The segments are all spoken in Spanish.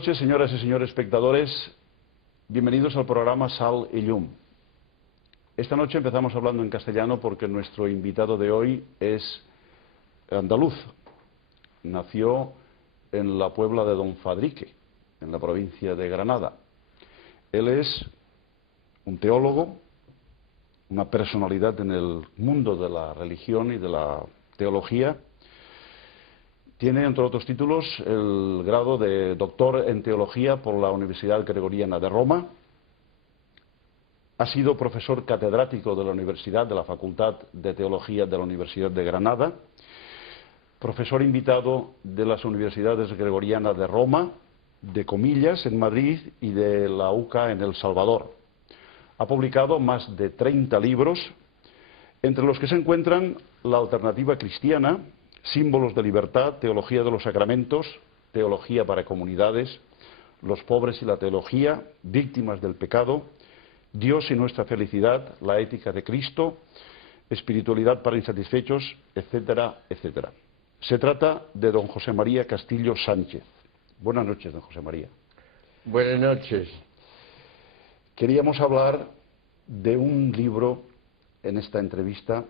noches, señoras y señores espectadores. Bienvenidos al programa Sal y Llum. Esta noche empezamos hablando en castellano porque nuestro invitado de hoy es andaluz. Nació en la Puebla de Don Fadrique, en la provincia de Granada. Él es un teólogo, una personalidad en el mundo de la religión y de la teología. Tiene, entre otros títulos, el grado de doctor en teología por la Universidad Gregoriana de Roma. Ha sido profesor catedrático de la Universidad, de la Facultad de Teología de la Universidad de Granada, profesor invitado de las Universidades Gregoriana de Roma, de Comillas en Madrid y de la UCA en El Salvador. Ha publicado más de 30 libros, entre los que se encuentran La Alternativa Cristiana, Símbolos de Libertad, Teología de los Sacramentos, Teología para Comunidades, Los Pobres y la Teología, Víctimas del Pecado, Dios y Nuestra Felicidad, La Ética de Cristo, Espiritualidad para Insatisfechos, etcétera, etcétera. Se trata de don José María Castillo Sánchez. Buenas noches, don José María. Buenas noches. Queríamos hablar de un libro en esta entrevista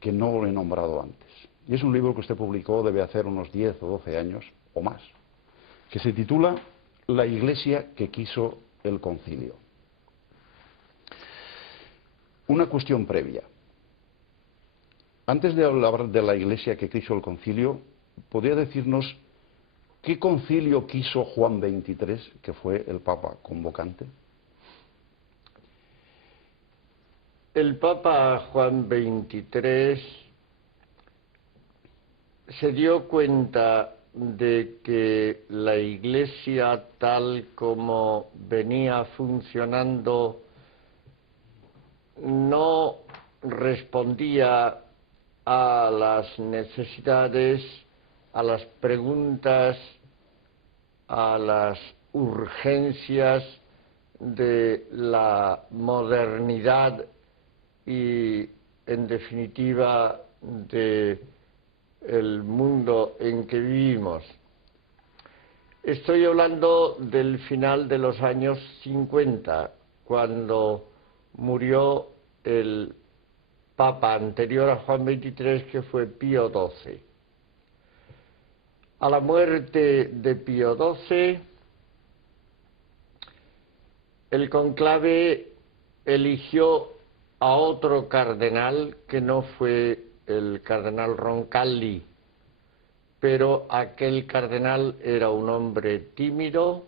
que no lo he nombrado antes. Y es un libro que usted publicó, debe hacer unos 10 o 12 años o más, que se titula La Iglesia que quiso el concilio. Una cuestión previa. Antes de hablar de la Iglesia que quiso el concilio, ¿podría decirnos qué concilio quiso Juan XXIII, que fue el Papa convocante? El Papa Juan XXIII se dio cuenta de que la Iglesia tal como venía funcionando no respondía a las necesidades, a las preguntas, a las urgencias de la modernidad y, en definitiva, de el mundo en que vivimos. Estoy hablando del final de los años 50, cuando murió el Papa anterior a Juan XXIII, que fue Pío XII. A la muerte de Pío XII, el conclave eligió a otro cardenal que no fue el cardenal Roncalli, pero aquel cardenal era un hombre tímido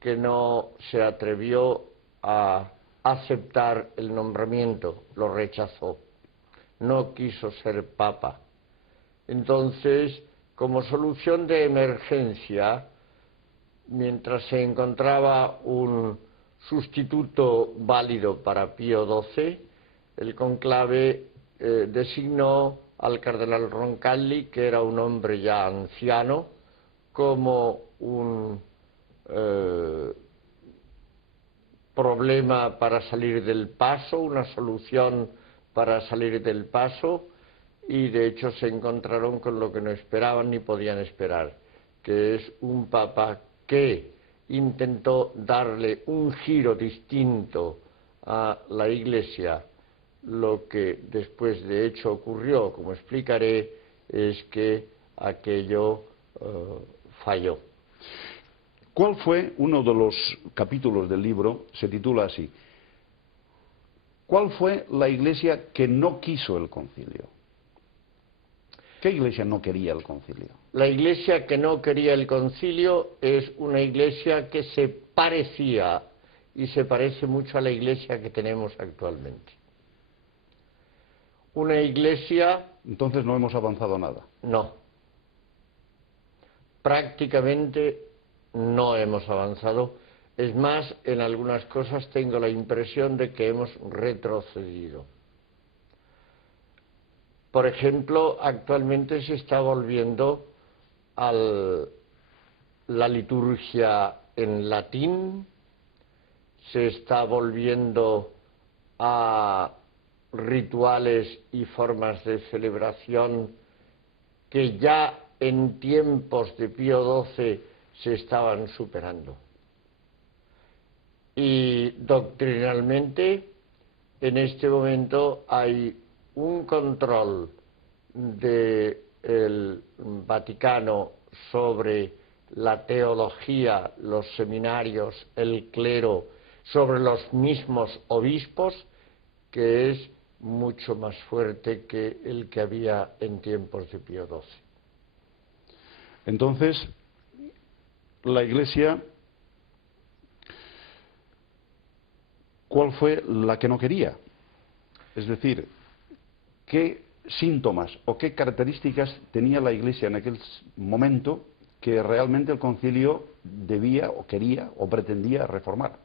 que no se atrevió a aceptar el nombramiento, lo rechazó, no quiso ser papa. Entonces, como solución de emergencia, mientras se encontraba un sustituto válido para Pío XII, el conclave designó al cardenal Roncalli, que era un hombre ya anciano, como un problema para salir del paso, una solución para salir del paso, y de hecho se encontraron con lo que no esperaban ni podían esperar, que es un papa que intentó darle un giro distinto a la Iglesia. Lo que después de hecho ocurrió, como explicaré, es que aquello falló. ¿Cuál fue uno de los capítulos del libro? Se titula así: ¿cuál fue la Iglesia que no quiso el concilio? ¿Qué Iglesia no quería el concilio? La Iglesia que no quería el concilio es una Iglesia que se parecía y se parece mucho a la Iglesia que tenemos actualmente. Una Iglesia... Entonces no hemos avanzado nada. No. Prácticamente no hemos avanzado. Es más, en algunas cosas tengo la impresión de que hemos retrocedido. Por ejemplo, actualmente se está volviendo a la liturgia en latín, se está volviendo a rituales y formas de celebración que ya en tiempos de Pío XII se estaban superando. Y doctrinalmente, en este momento hay un control del Vaticano sobre la teología, los seminarios, el clero, sobre los mismos obispos, que es mucho más fuerte que el que había en tiempos de Pío XII. Entonces, la Iglesia, ¿cuál fue la que no quería? Es decir, ¿qué síntomas o qué características tenía la Iglesia en aquel momento que realmente el concilio debía o quería o pretendía reformar?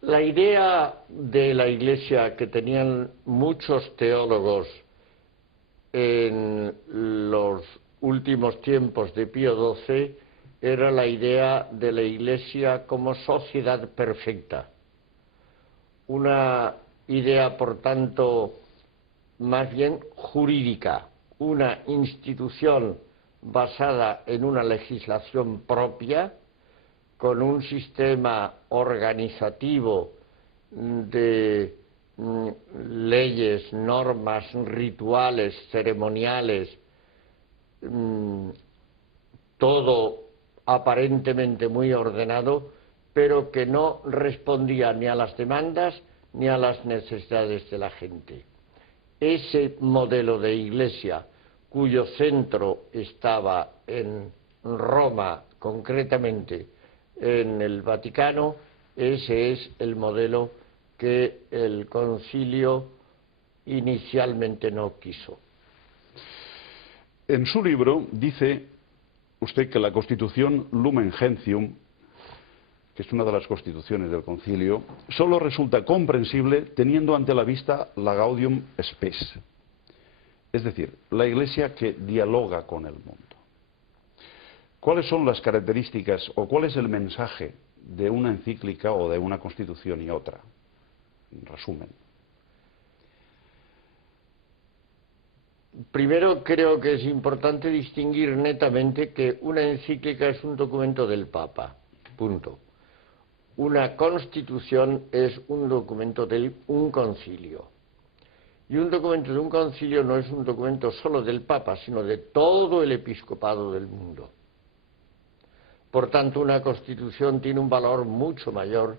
La idea de la Iglesia que tenían muchos teólogos en los últimos tiempos de Pío XII era la idea de la Iglesia como sociedad perfecta. Una idea, por tanto, más bien jurídica, una institución basada en una legislación propia, con un sistema organizativo de leyes, normas, rituales, ceremoniales, todo aparentemente muy ordenado, pero que no respondía ni a las demandas ni a las necesidades de la gente. Ese modelo de iglesia, cuyo centro estaba en Roma, concretamente en el Vaticano, ese es el modelo que el concilio inicialmente no quiso. En su libro dice usted que la Constitución Lumen Gentium, que es una de las constituciones del concilio, solo resulta comprensible teniendo ante la vista la Gaudium Spes, es decir, la Iglesia que dialoga con el mundo. ¿Cuáles son las características o cuál es el mensaje de una encíclica o de una constitución y otra? En resumen. Primero, creo que es importante distinguir netamente que una encíclica es un documento del Papa, punto. Una constitución es un documento de un concilio. Y un documento de un concilio no es un documento solo del Papa, sino de todo el episcopado del mundo. Por tanto, una constitución tiene un valor mucho mayor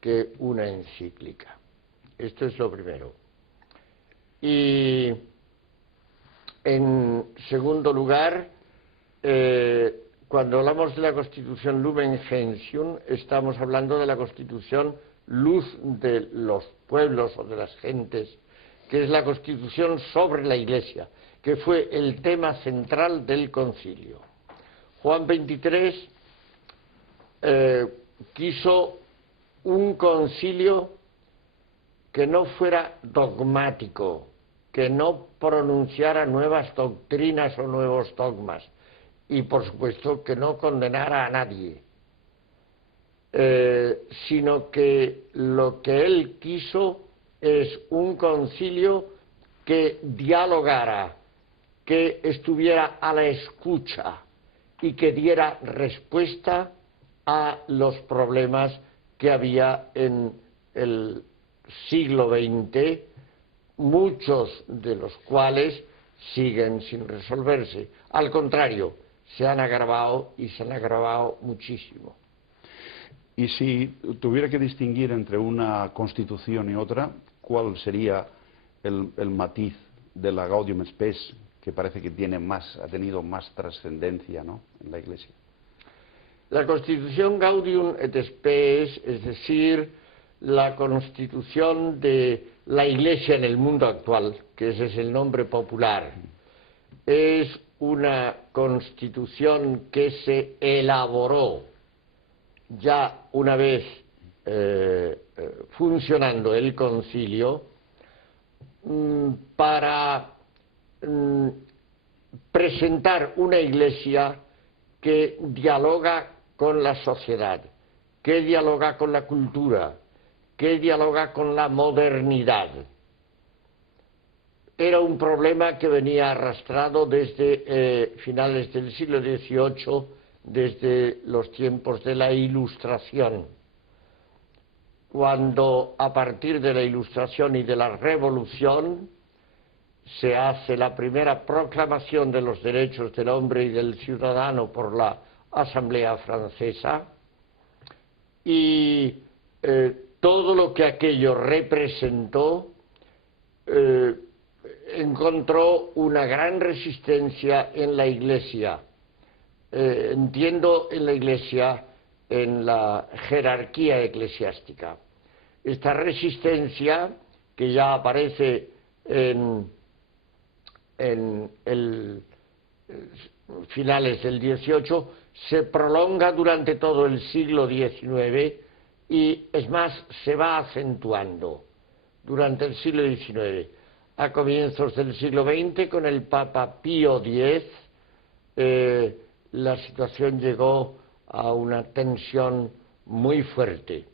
que una encíclica. Esto es lo primero. Y en segundo lugar, cuando hablamos de la Constitución Lumen Gentium, estamos hablando de la Constitución Luz de los pueblos o de las gentes, que es la Constitución sobre la Iglesia, que fue el tema central del concilio. Juan XXIII quiso un concilio que no fuera dogmático, que no pronunciara nuevas doctrinas o nuevos dogmas, y por supuesto que no condenara a nadie, sino que lo que él quiso es un concilio que dialogara, que estuviera a la escucha y que diera respuesta a los problemas que había en el siglo XX, muchos de los cuales siguen sin resolverse. Al contrario, se han agravado y se han agravado muchísimo. Y si tuviera que distinguir entre una constitución y otra, ¿cuál sería el matiz de la Gaudium Spes, que parece que ha tenido más trascendencia, ¿no?, en la Iglesia? La Constitución Gaudium et Spes, es decir, la constitución de la Iglesia en el mundo actual, que ese es el nombre popular, es una constitución que se elaboró ya una vez funcionando el concilio para presentar una Iglesia que dialoga con la sociedad, que dialoga con la cultura, que dialoga con la modernidad. Era un problema que venía arrastrado desde finales del siglo XVIII desde los tiempos de la Ilustración, cuando a partir de la Ilustración y de la Revolución se hace la primera proclamación de los derechos del hombre y del ciudadano por la Asamblea Francesa, y todo lo que aquello representó encontró una gran resistencia en la Iglesia. Entiendo en la Iglesia, en la jerarquía eclesiástica. Esta resistencia, que ya aparece en finales del XVIII, se prolonga durante todo el siglo XIX y, es más, se va acentuando durante el siglo XIX. A comienzos del siglo XX, con el Papa Pío X, la situación llegó a una tensión muy fuerte.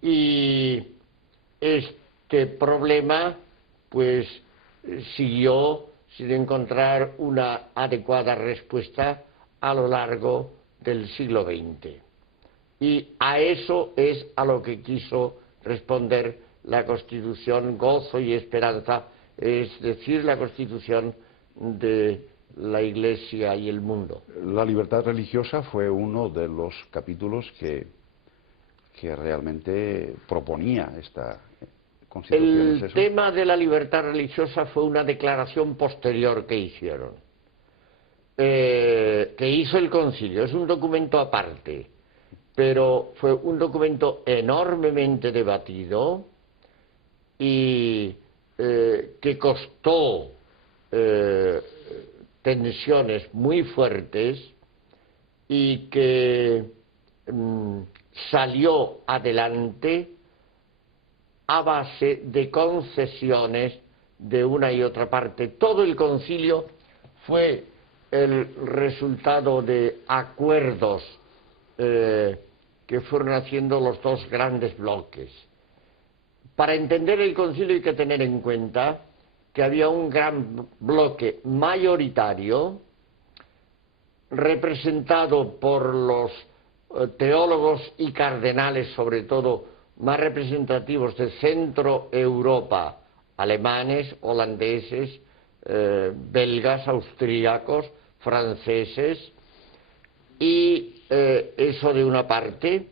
Y este problema, pues, siguió sin encontrar una adecuada respuesta a lo largo del siglo XX. Y a eso es a lo que quiso responder la Constitución Gozo y Esperanza, es decir, la Constitución de la Iglesia y el mundo. La libertad religiosa fue uno de los capítulos que realmente proponía esta Constitución. El tema de la libertad religiosa fue una declaración posterior que hicieron, que hizo el concilio. Es un documento aparte, pero fue un documento enormemente debatido y que costó tensiones muy fuertes y que salió adelante a base de concesiones de una y otra parte. Todo el concilio fue el resultado de acuerdos que fueron haciendo los dos grandes bloques. Para entender el concilio hay que tener en cuenta que había un gran bloque mayoritario representado por los teólogos y cardenales, sobre todo más representativos de Centro Europa, alemanes, holandeses, belgas, austríacos, franceses, y eso de una parte,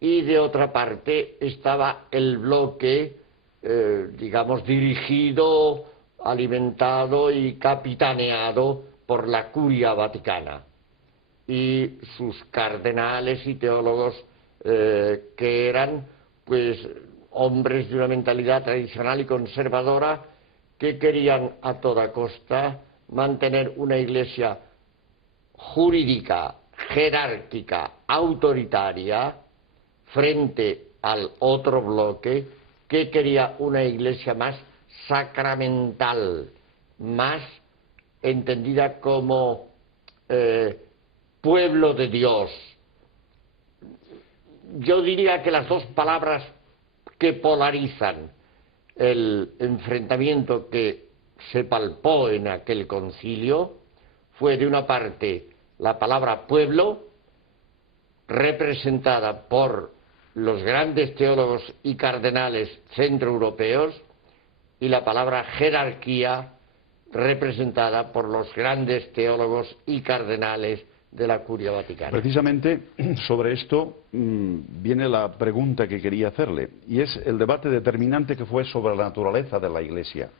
y de otra parte estaba el bloque, digamos, dirigido, alimentado y capitaneado por la Curia Vaticana y sus cardenales y teólogos que eran, pues, hombres de una mentalidad tradicional y conservadora que querían a toda costa mantener una iglesia jurídica, jerárquica, autoritaria, frente al otro bloque que quería una iglesia más sacramental, más entendida como pueblo de Dios. Yo diría que las dos palabras que polarizan el enfrentamiento que se palpó en aquel concilio fue, de una parte, la palabra pueblo, representada por los grandes teólogos y cardenales centroeuropeos, y la palabra jerarquía, representada por los grandes teólogos y cardenales de la Curia Vaticana. Precisamente sobre esto viene la pregunta que quería hacerle, y es el debate determinante que fue sobre la naturaleza de la Iglesia.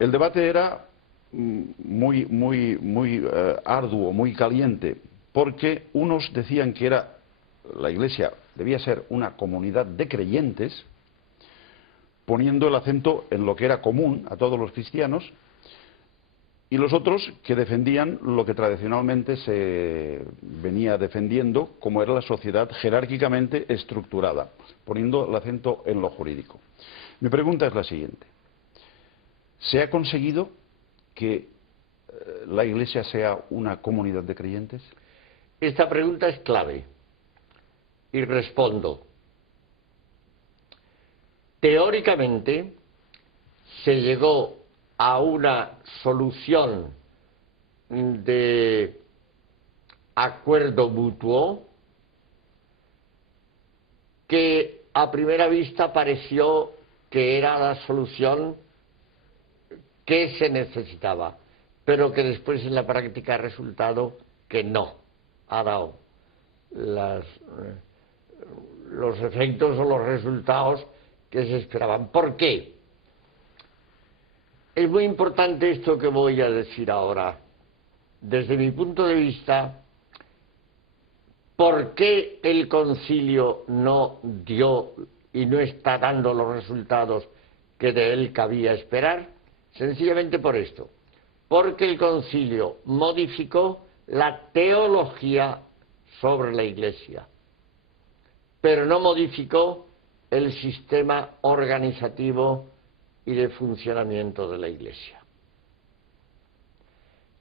El debate era muy arduo, muy caliente, porque unos decían que la Iglesia debía ser una comunidad de creyentes, poniendo el acento en lo que era común a todos los cristianos, y los otros que defendían lo que tradicionalmente se venía defendiendo, como era la sociedad jerárquicamente estructurada, poniendo el acento en lo jurídico. Mi pregunta es la siguiente: ¿se ha conseguido que la Iglesia sea una comunidad de creyentes? Esta pregunta es clave y respondo. Teóricamente se llegó a una solución de acuerdo mutuo que a primera vista pareció que era la solución que se necesitaba, pero que después en la práctica ha resultado que no ha dado los efectos o los resultados que se esperaban. ¿Por qué? Es muy importante esto que voy a decir ahora. Desde mi punto de vista, ¿por qué el concilio no dio y no está dando los resultados que de él cabía esperar? Sencillamente por esto. Porque el concilio modificó la teología sobre la Iglesia, pero no modificó el sistema organizativo y de funcionamiento de la Iglesia.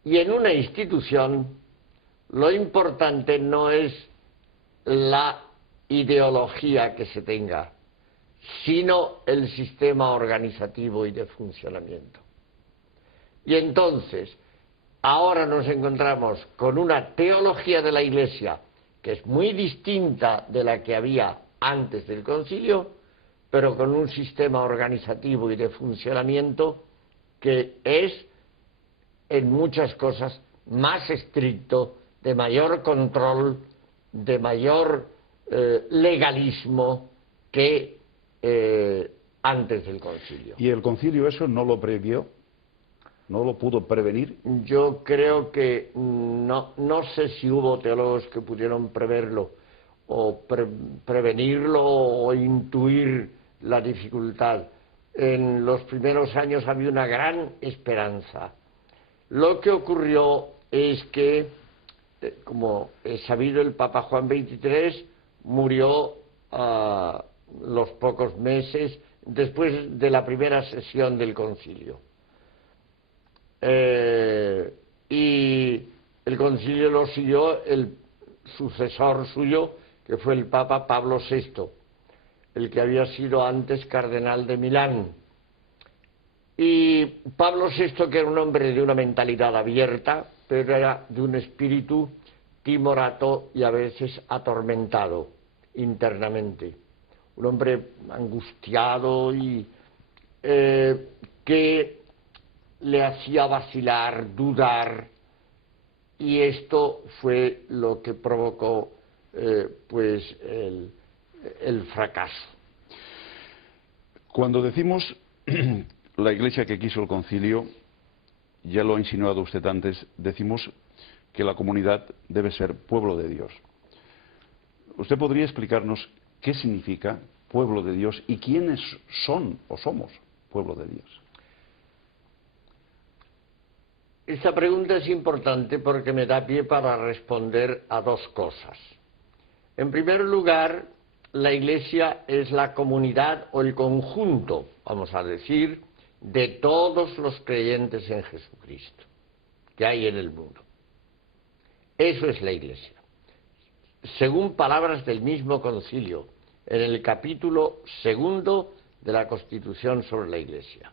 Y en una institución lo importante no es la ideología que se tenga, sino el sistema organizativo y de funcionamiento. Y entonces, ahora nos encontramos con una teología de la Iglesia que es muy distinta de la que había antes del concilio, pero con un sistema organizativo y de funcionamiento que es, en muchas cosas, más estricto, de mayor control, de mayor legalismo que antes del concilio. ¿Y el concilio eso no lo previó? ¿No lo pudo prevenir? Yo creo que no sé si hubo teólogos que pudieron preverlo o prevenirlo o intuir la dificultad. En los primeros años había una gran esperanza. Lo que ocurrió es que, como es sabido, el Papa Juan XXIII murió a los pocos meses después de la primera sesión del concilio. Y el concilio lo siguió el sucesor suyo, que fue el Papa Pablo VI, el que había sido antes cardenal de Milán. Y Pablo VI, que era un hombre de una mentalidad abierta, pero era de un espíritu timorato y a veces atormentado internamente. Un hombre angustiado y que le hacía vacilar, dudar, y esto fue lo que provocó pues el fracaso. Cuando decimos la Iglesia que quiso el concilio, ya lo ha insinuado usted antes, decimos que la comunidad debe ser pueblo de Dios. ¿Usted podría explicarnos qué significa pueblo de Dios y quiénes son o somos pueblo de Dios? Esta pregunta es importante porque me da pie para responder a dos cosas. En primer lugar, la Iglesia es la comunidad o el conjunto, vamos a decir, de todos los creyentes en Jesucristo que hay en el mundo. Eso es la Iglesia. Según palabras del mismo concilio, en el capítulo 2 de la Constitución sobre la Iglesia.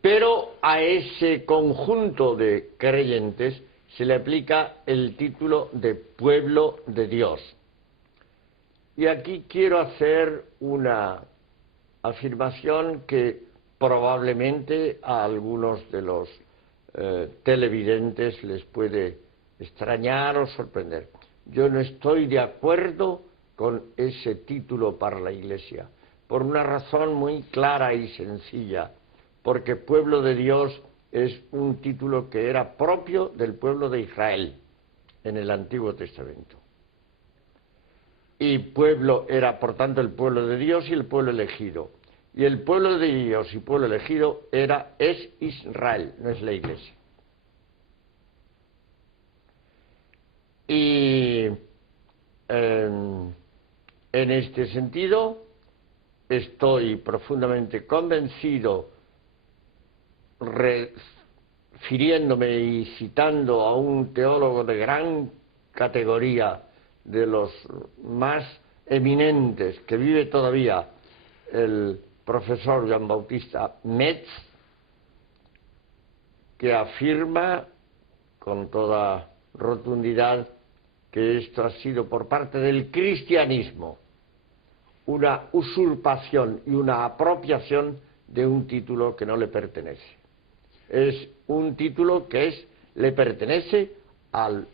Pero a ese conjunto de creyentes se le aplica el título de pueblo de Dios. Y aquí quiero hacer una afirmación que probablemente a algunos de los televidentes les puede extrañar o sorprender. Yo no estoy de acuerdo con ese título para la Iglesia, por una razón muy clara y sencilla, porque pueblo de Dios es un título que era propio del pueblo de Israel en el Antiguo Testamento. Y pueblo era, por tanto, el pueblo de Dios y el pueblo elegido. Y el pueblo de Dios y pueblo elegido es Israel, no es la Iglesia. Y en este sentido estoy profundamente convencido, refiriéndome y citando a un teólogo de gran categoría, de los más eminentes, que vive todavía, el profesor Joan Bautista Metz, que afirma con toda rotundidad que esto ha sido por parte del cristianismo una usurpación y una apropiación de un título que no le pertenece. Es un título que le pertenece al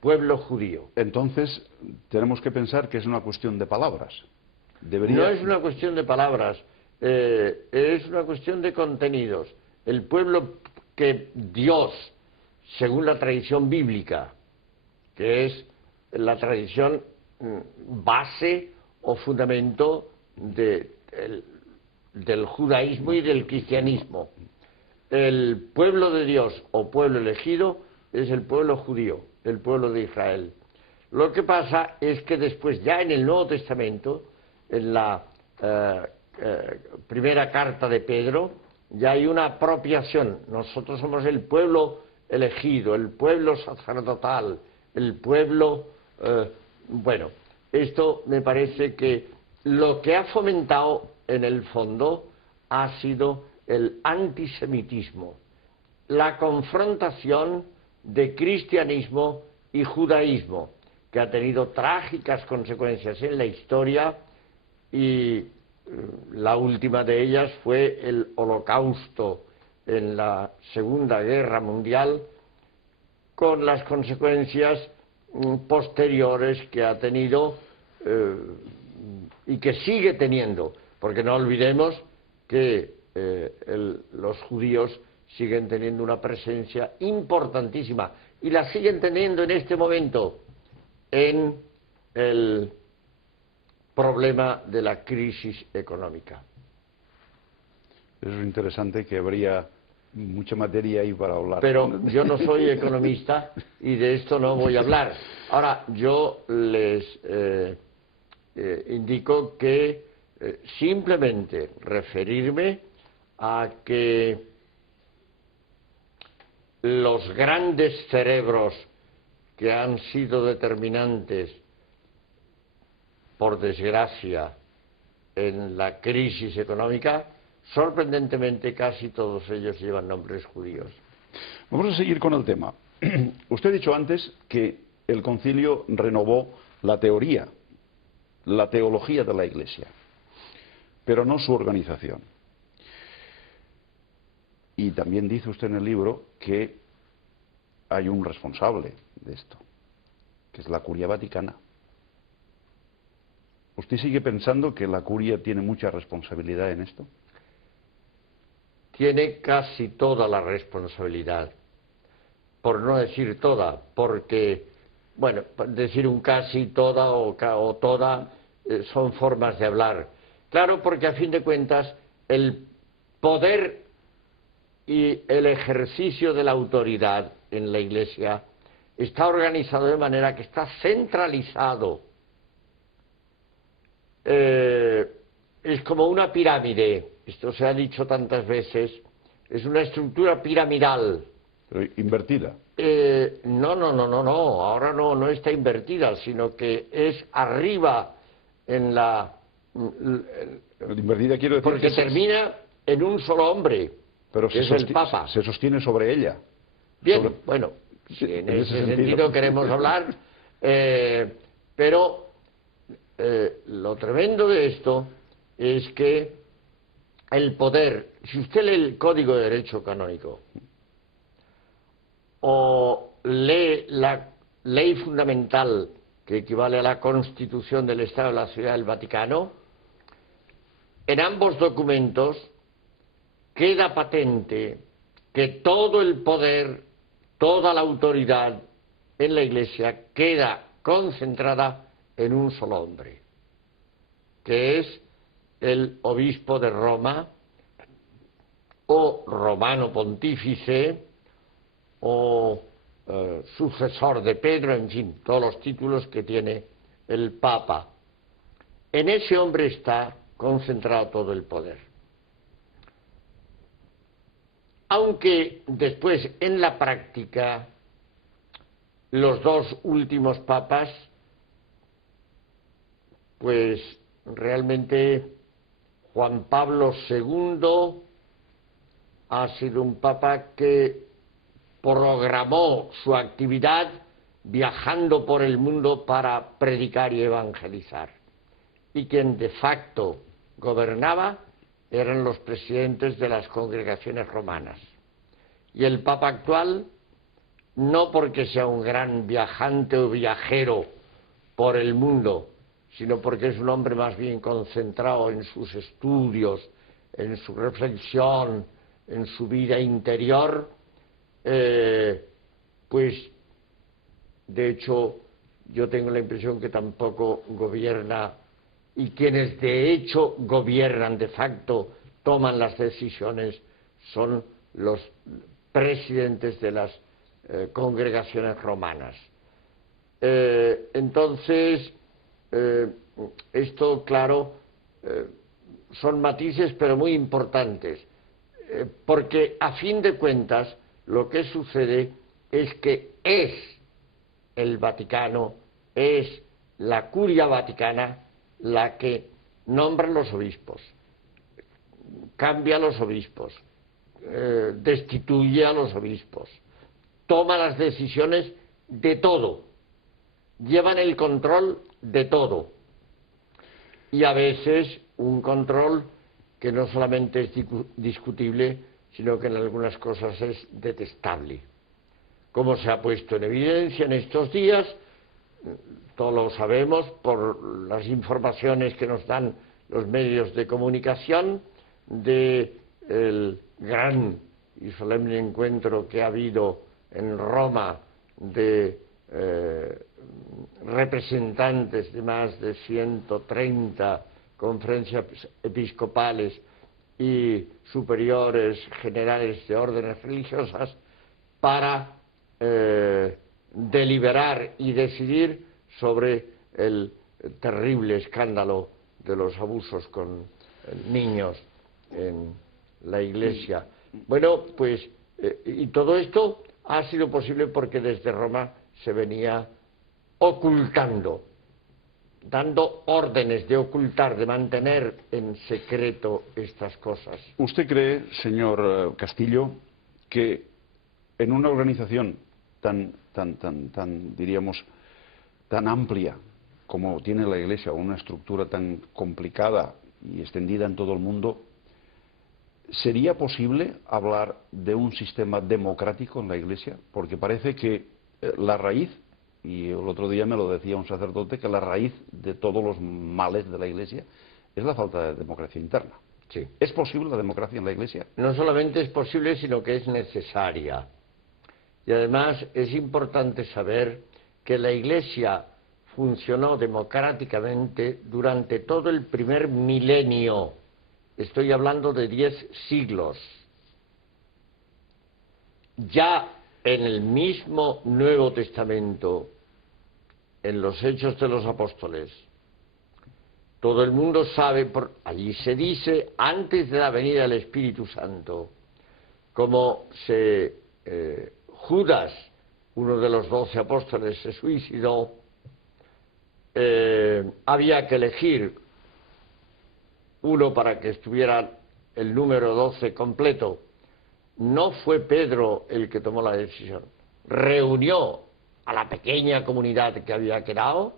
pueblo judío. Entonces, tenemos que pensar que es una cuestión de palabras. No es una cuestión de palabras, es una cuestión de contenidos. El pueblo que Dios, según la tradición bíblica, que es la tradición base o fundamento del judaísmo y del cristianismo. El pueblo de Dios o pueblo elegido es el pueblo judío, el pueblo de Israel. Lo que pasa es que después, ya en el Nuevo Testamento, en la primera carta de Pedro, ya hay una apropiación. Nosotros somos el pueblo elegido, el pueblo sacerdotal, el pueblo... bueno, esto me parece que lo que ha fomentado en el fondo ha sido el antisemitismo, la confrontación de cristianismo y judaísmo, que ha tenido trágicas consecuencias en la historia, y la última de ellas fue el Holocausto en la Segunda Guerra Mundial, con las consecuencias posteriores que ha tenido y que sigue teniendo, porque no olvidemos que los judíos siguen teniendo una presencia importantísima y la siguen teniendo en este momento en el problema de la crisis económica. Eso es interesante, que habría mucha materia ahí para hablar. Pero yo no soy economista y de esto no voy a hablar. Ahora, yo les indico que simplemente referirme a que los grandes cerebros que han sido determinantes, por desgracia, en la crisis económica, sorprendentemente casi todos ellos llevan nombres judíos. Vamos a seguir con el tema. Usted ha dicho antes que el concilio renovó la teoría, la teología de la Iglesia, pero no su organización. Y también dice usted en el libro que hay un responsable de esto, que es la Curia Vaticana. ¿Usted sigue pensando que la Curia tiene mucha responsabilidad en esto? Tiene casi toda la responsabilidad, por no decir toda, porque, bueno, decir un casi toda o toda son formas de hablar. Claro, porque a fin de cuentas el poder y el ejercicio de la autoridad en la Iglesia está organizado de manera que está centralizado. Es como una pirámide, esto se ha dicho tantas veces, es una estructura piramidal. Pero invertida. No, ahora no está invertida, sino que es arriba en la... Invertida quiero decir porque termina en un solo hombre, pero que es el Papa. Se sostiene sobre ella. Bien, bueno, si en ese sentido queremos hablar, pero lo tremendo de esto es que el poder, si usted lee el Código de Derecho Canónico o lee la ley fundamental que equivale a la Constitución del Estado de la Ciudad del Vaticano, en ambos documentos queda patente que todo el poder, toda la autoridad en la Iglesia queda concentrada en un solo hombre, que es el obispo de Roma, o romano pontífice, o sucesor de Pedro, en fin, todos los títulos que tiene el Papa. En ese hombre está concentrado todo el poder. Aunque después, en la práctica, los dos últimos papas, pues realmente Juan Pablo II ha sido un papa que programó su actividad viajando por el mundo para predicar y evangelizar. Y quien de facto gobernaba eran los presidentes de las congregaciones romanas. Y el papa actual, no porque sea un gran viajante o viajero por el mundo, sino porque es un hombre más bien concentrado en sus estudios, en su reflexión, en su vida interior, pues de hecho yo tengo la impresión que tampoco gobierna, y quienes de hecho gobiernan de facto, toman las decisiones, son los presidentes de las congregaciones romanas. Entonces, esto, claro, son matices pero muy importantes, porque a fin de cuentas lo que sucede es que es el Vaticano, es la Curia Vaticana la que nombra los obispos, cambia a los obispos, destituye a los obispos, toma las decisiones de todo, llevan el control de todo, y a veces un control que no solamente es discutible, sino que en algunas cosas es detestable. Como se ha puesto en evidencia en estos días, todos lo sabemos por las informaciones que nos dan los medios de comunicación del gran y solemne encuentro que ha habido en Roma de representantes de más de 130 conferencias episcopales y superiores generales de órdenes religiosas para deliberar y decidir sobre el terrible escándalo de los abusos con niños en la Iglesia. Bueno, pues, y todo esto ha sido posible porque desde Roma se venía ocultando, dando órdenes de ocultar, de mantener en secreto estas cosas. ¿Usted cree, señor Castillo, que en una organización diríamos, tan amplia como tiene la Iglesia, o una estructura tan complicada y extendida en todo el mundo, sería posible hablar de un sistema democrático en la Iglesia? Porque parece que la raíz, y el otro día me lo decía un sacerdote, que la raíz de todos los males de la Iglesia es la falta de democracia interna. Sí. ¿Es posible la democracia en la Iglesia? No solamente es posible, sino que es necesaria. Y además es importante saber que la Iglesia funcionó democráticamente durante todo el primer milenio. Estoy hablando de 10 siglos. Ya en el mismo Nuevo Testamento, en los Hechos de los Apóstoles, todo el mundo sabe, allí se dice, antes de la venida del Espíritu Santo, como Judas, uno de los 12 apóstoles, se suicidó, había que elegir uno para que estuviera el número 12 completo. No fue Pedro el que tomó la decisión. Reunió a la pequeña comunidad que había quedado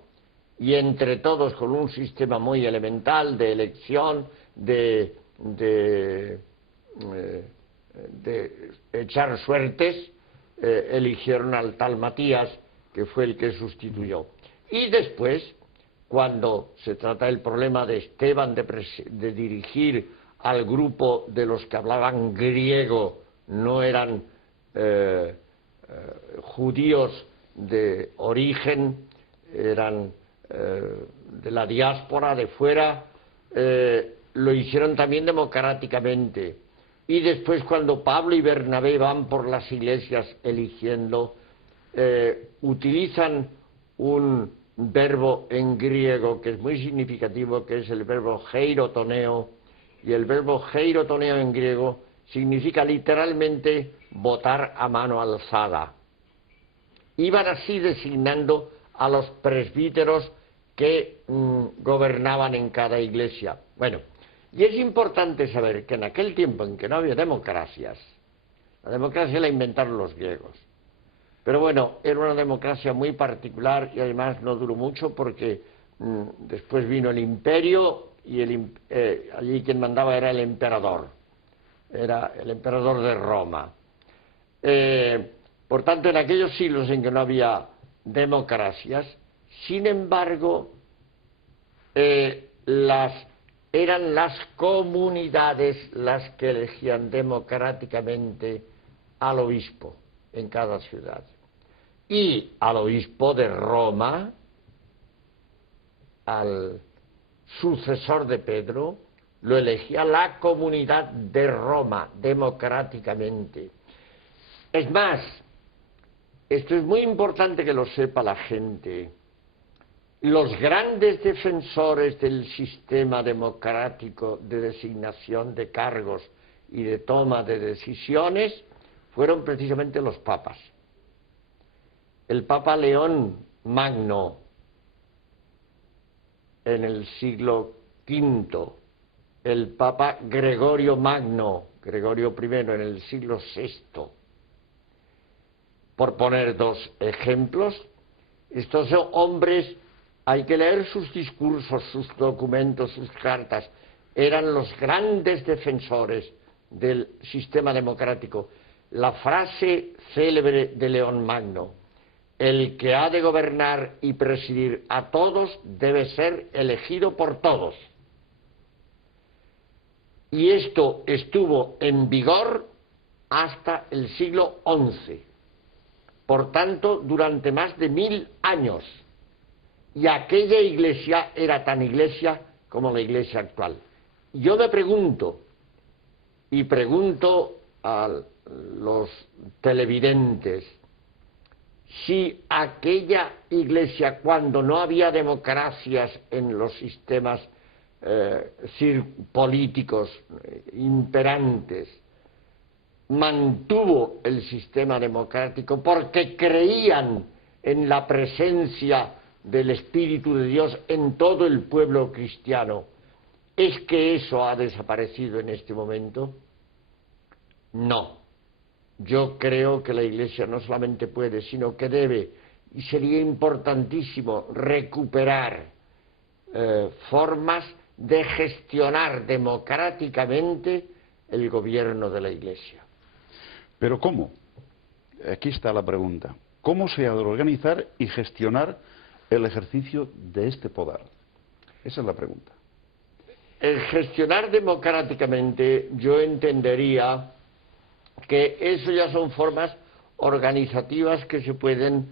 y entre todos, con un sistema muy elemental de elección, de echar suertes, eligieron al tal Matías, que fue el que sustituyó. Y después, cuando se trata del problema de Esteban de dirigir al grupo de los que hablaban griego, no eran judíos de origen, eran de la diáspora, de fuera, lo hicieron también democráticamente. Y después, cuando Pablo y Bernabé van por las iglesias eligiendo, utilizan un verbo en griego que es muy significativo, que es el verbo heirotoneo, y el verbo heirotoneo en griego significa literalmente votar a mano alzada. Iban así designando a los presbíteros que gobernaban en cada iglesia. Bueno, Y es importante saber que en aquel tiempo en que no había democracias, la democracia la inventaron los griegos. Pero bueno, era una democracia muy particular y además no duró mucho porque después vino el imperio y allí quien mandaba era el emperador de Roma. Por tanto, en aquellos siglos en que no había democracias, sin embargo, eran las comunidades las que elegían democráticamente al obispo en cada ciudad. Y al obispo de Roma, al sucesor de Pedro, lo elegía la comunidad de Roma democráticamente. Es más, esto es muy importante que lo sepa la gente. Los grandes defensores del sistema democrático de designación de cargos y de toma de decisiones fueron precisamente los papas. El Papa León Magno en el siglo V, el Papa Gregorio Magno, Gregorio I en el siglo VI, por poner dos ejemplos. Estos hombres, hay que leer sus discursos, sus documentos, sus cartas, eran los grandes defensores del sistema democrático. La frase célebre de León Magno: el que ha de gobernar y presidir a todos debe ser elegido por todos. Y esto estuvo en vigor hasta el siglo XI. Por tanto, durante más de 1000 años. Y aquella iglesia era tan iglesia como la iglesia actual. Yo me pregunto, y pregunto a los televidentes, si aquella iglesia, cuando no había democracias en los sistemas políticos imperantes, mantuvo el sistema democrático porque creían en la presencia del Espíritu de Dios en todo el pueblo cristiano, ¿es que eso ha desaparecido en este momento? No. Yo creo que la Iglesia no solamente puede, sino que debe, y sería importantísimo recuperar formas de gestionar democráticamente el gobierno de la Iglesia. ¿Pero cómo? Aquí está la pregunta. ¿Cómo se ha de organizar y gestionar el ejercicio de este poder? Esa es la pregunta. El gestionar democráticamente, yo entendería que eso ya son formas organizativas que se pueden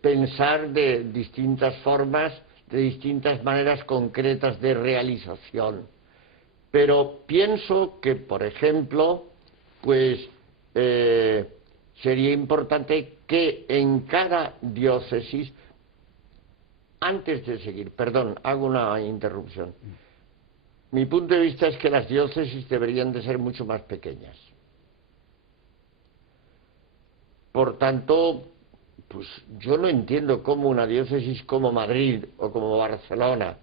pensar de distintas formas, de distintas maneras concretas de realización. Pero pienso que, por ejemplo, pues sería importante que en cada diócesis, antes de seguir, perdón, hago una interrupción. Mi punto de vista es que las diócesis deberían de ser mucho más pequeñas. Por tanto, pues yo no entiendo cómo una diócesis como Madrid o como Barcelona,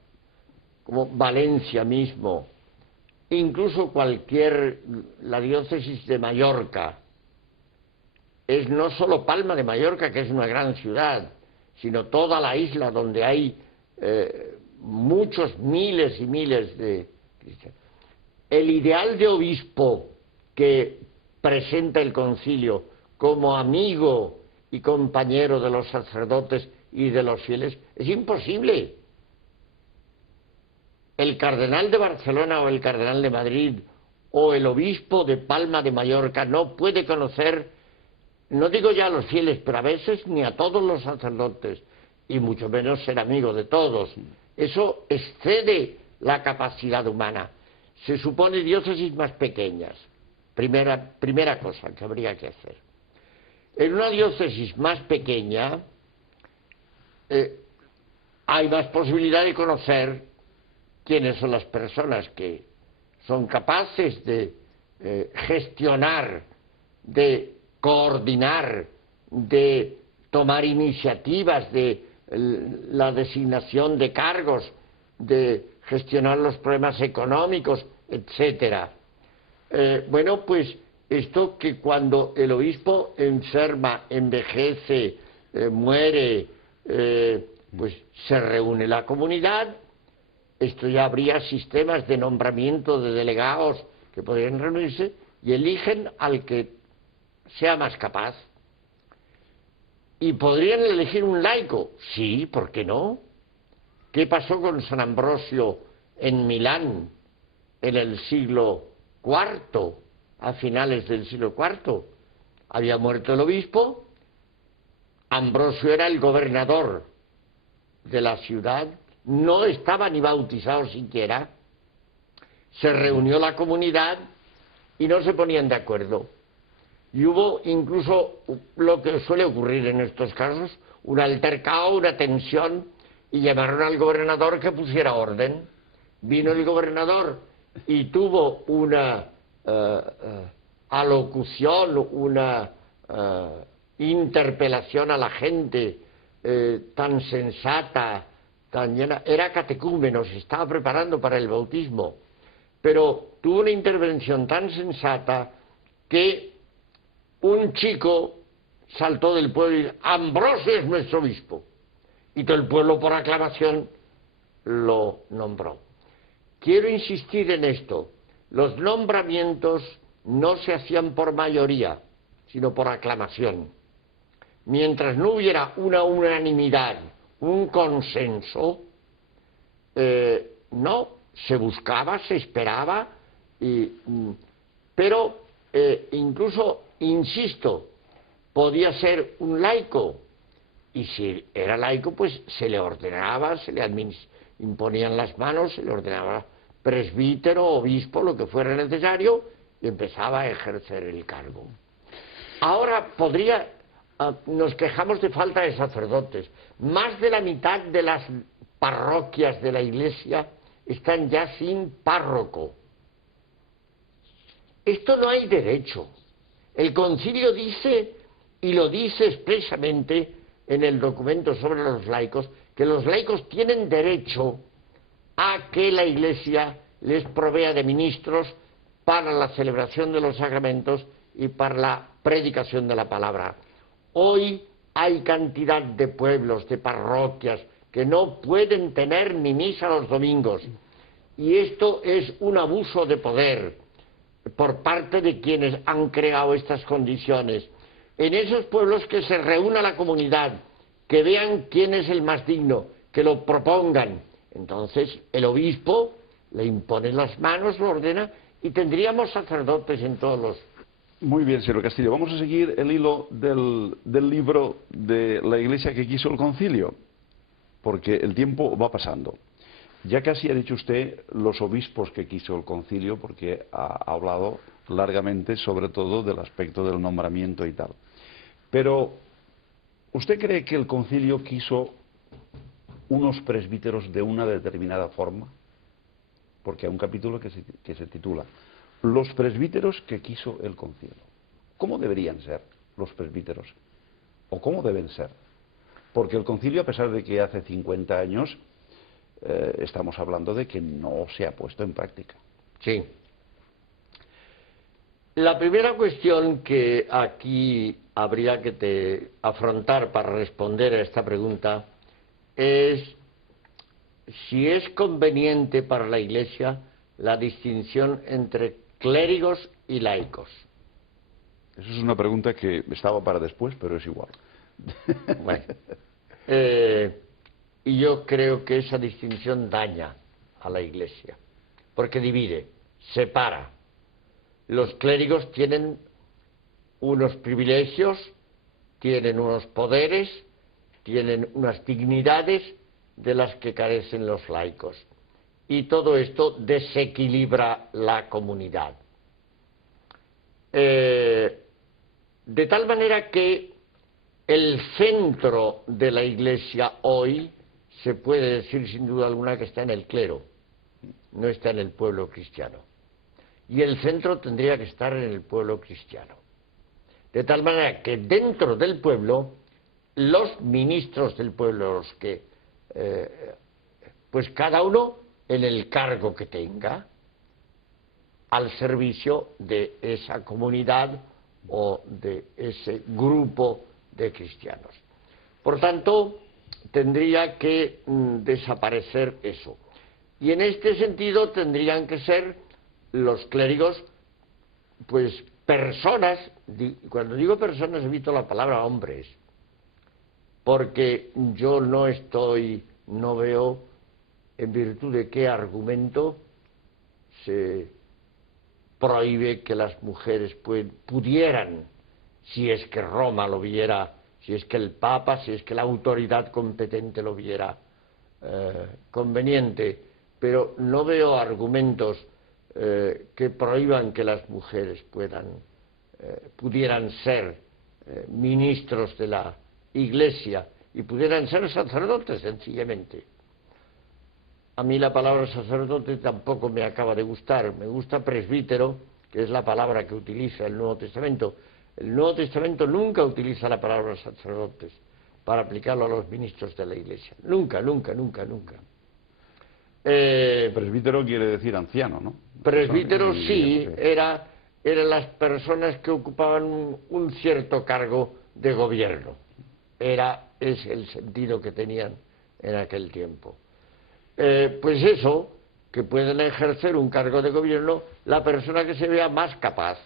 como Valencia mismo, incluso la diócesis de Mallorca, es no solo Palma de Mallorca, que es una gran ciudad, sino toda la isla donde hay muchos miles y miles de cristianos. El ideal de obispo que presenta el concilio como amigo y compañero de los sacerdotes y de los fieles es imposible. El cardenal de Barcelona o el cardenal de Madrid o el obispo de Palma de Mallorca no puede conocer, no digo ya a los fieles, pero a veces ni a todos los sacerdotes, y mucho menos ser amigo de todos. Eso excede la capacidad humana. Se supone diócesis más pequeñas. Primera cosa que habría que hacer. En una diócesis más pequeña hay más posibilidad de conocer quiénes son las personas que son capaces de gestionar, de coordinar, de tomar iniciativas, de la designación de cargos, de gestionar los problemas económicos, etcétera. Bueno, pues esto que cuando el obispo enferma, envejece, muere, pues se reúne la comunidad. Esto ya habría sistemas de nombramiento de delegados que podrían reunirse y eligen al que sea más capaz. ¿Y podrían elegir un laico? Sí, ¿por qué no? ¿Qué pasó con San Ambrosio en Milán en el siglo IV, a finales del siglo IV? Había muerto el obispo, Ambrosio era el gobernador de la ciudad, no estaba ni bautizado siquiera, se reunió la comunidad y no se ponían de acuerdo. Y hubo incluso lo que suele ocurrir en estos casos, un altercado, una tensión, y llamaron al gobernador que pusiera orden. Vino el gobernador y tuvo una alocución, una interpelación a la gente tan sensata, tan llena. Era catecúmeno, se estaba preparando para el bautismo, pero tuvo una intervención tan sensata que un chico saltó del pueblo y dijo: Ambrosio es nuestro obispo. Y todo el pueblo por aclamación lo nombró. Quiero insistir en esto: los nombramientos no se hacían por mayoría, sino por aclamación. Mientras no hubiera una unanimidad, un consenso, no, se buscaba, se esperaba, pero incluso, insisto, podía ser un laico, y si era laico, pues se le ordenaba, se le imponían las manos, se le ordenaba presbítero, obispo, lo que fuera necesario, y empezaba a ejercer el cargo. Ahora nos quejamos de falta de sacerdotes. Más de la mitad de las parroquias de la Iglesia están ya sin párroco. Esto no hay derecho. El concilio dice, y lo dice expresamente en el documento sobre los laicos, que los laicos tienen derecho a que la Iglesia les provea de ministros para la celebración de los sacramentos y para la predicación de la palabra. Hoy hay cantidad de pueblos, de parroquias, que no pueden tener ni misa los domingos. Y esto es un abuso de poder por parte de quienes han creado estas condiciones. En esos pueblos que se reúna la comunidad, que vean quién es el más digno, que lo propongan. Entonces el obispo le impone las manos, lo ordena, y tendríamos sacerdotes en todos los... Muy bien, señor Castillo. Vamos a seguir el hilo del libro de la Iglesia que quiso el concilio, porque el tiempo va pasando. Ya casi ha dicho usted los obispos que quiso el concilio, porque ha hablado largamente sobre todo del aspecto del nombramiento y tal. Pero, ¿usted cree que el concilio quiso unos presbíteros de una determinada forma? Porque hay un capítulo que se titula Los presbíteros que quiso el concilio. ¿Cómo deberían ser los presbíteros? ¿O cómo deben ser? Porque el concilio, a pesar de que hace 50 años, estamos hablando de que no se ha puesto en práctica. Sí. La primera cuestión que aquí habría que afrontar para responder a esta pregunta es si es conveniente para la Iglesia la distinción entre clérigos y laicos. Eso es una pregunta que estaba para después, pero es igual. Bueno, y yo creo que esa distinción daña a la Iglesia, porque divide, separa. Los clérigos tienen unos privilegios, tienen unos poderes, tienen unas dignidades de las que carecen los laicos. Y todo esto desequilibra la comunidad. De tal manera que el centro de la Iglesia hoy se puede decir sin duda alguna que está en el clero, no está en el pueblo cristiano. Y el centro tendría que estar en el pueblo cristiano. De tal manera que dentro del pueblo, los ministros del pueblo, los que, pues cada uno en el cargo que tenga, al servicio de esa comunidad o de ese grupo de cristianos. Por tanto, tendría que desaparecer eso. Y en este sentido tendrían que ser los clérigos, pues, personas, cuando digo personas evito la palabra hombres, porque yo no veo en virtud de qué argumento se prohíbe que las mujeres pudieran, si es que Roma lo viera, si es que el Papa, si es que la autoridad competente lo viera conveniente, pero no veo argumentos que prohíban que las mujeres pudieran ser ministros de la Iglesia y pudieran ser sacerdotes, sencillamente. A mí la palabra sacerdote tampoco me acaba de gustar. Me gusta presbítero, que es la palabra que utiliza el Nuevo Testamento. El Nuevo Testamento nunca utiliza la palabra sacerdotes para aplicarlo a los ministros de la Iglesia. Nunca, nunca, nunca, nunca. Presbítero quiere decir anciano, ¿no? Presbítero sí, eran las personas que ocupaban un cierto cargo de gobierno. Es el sentido que tenían en aquel tiempo. Pues eso, que pueden ejercer un cargo de gobierno la persona que se vea más capaz.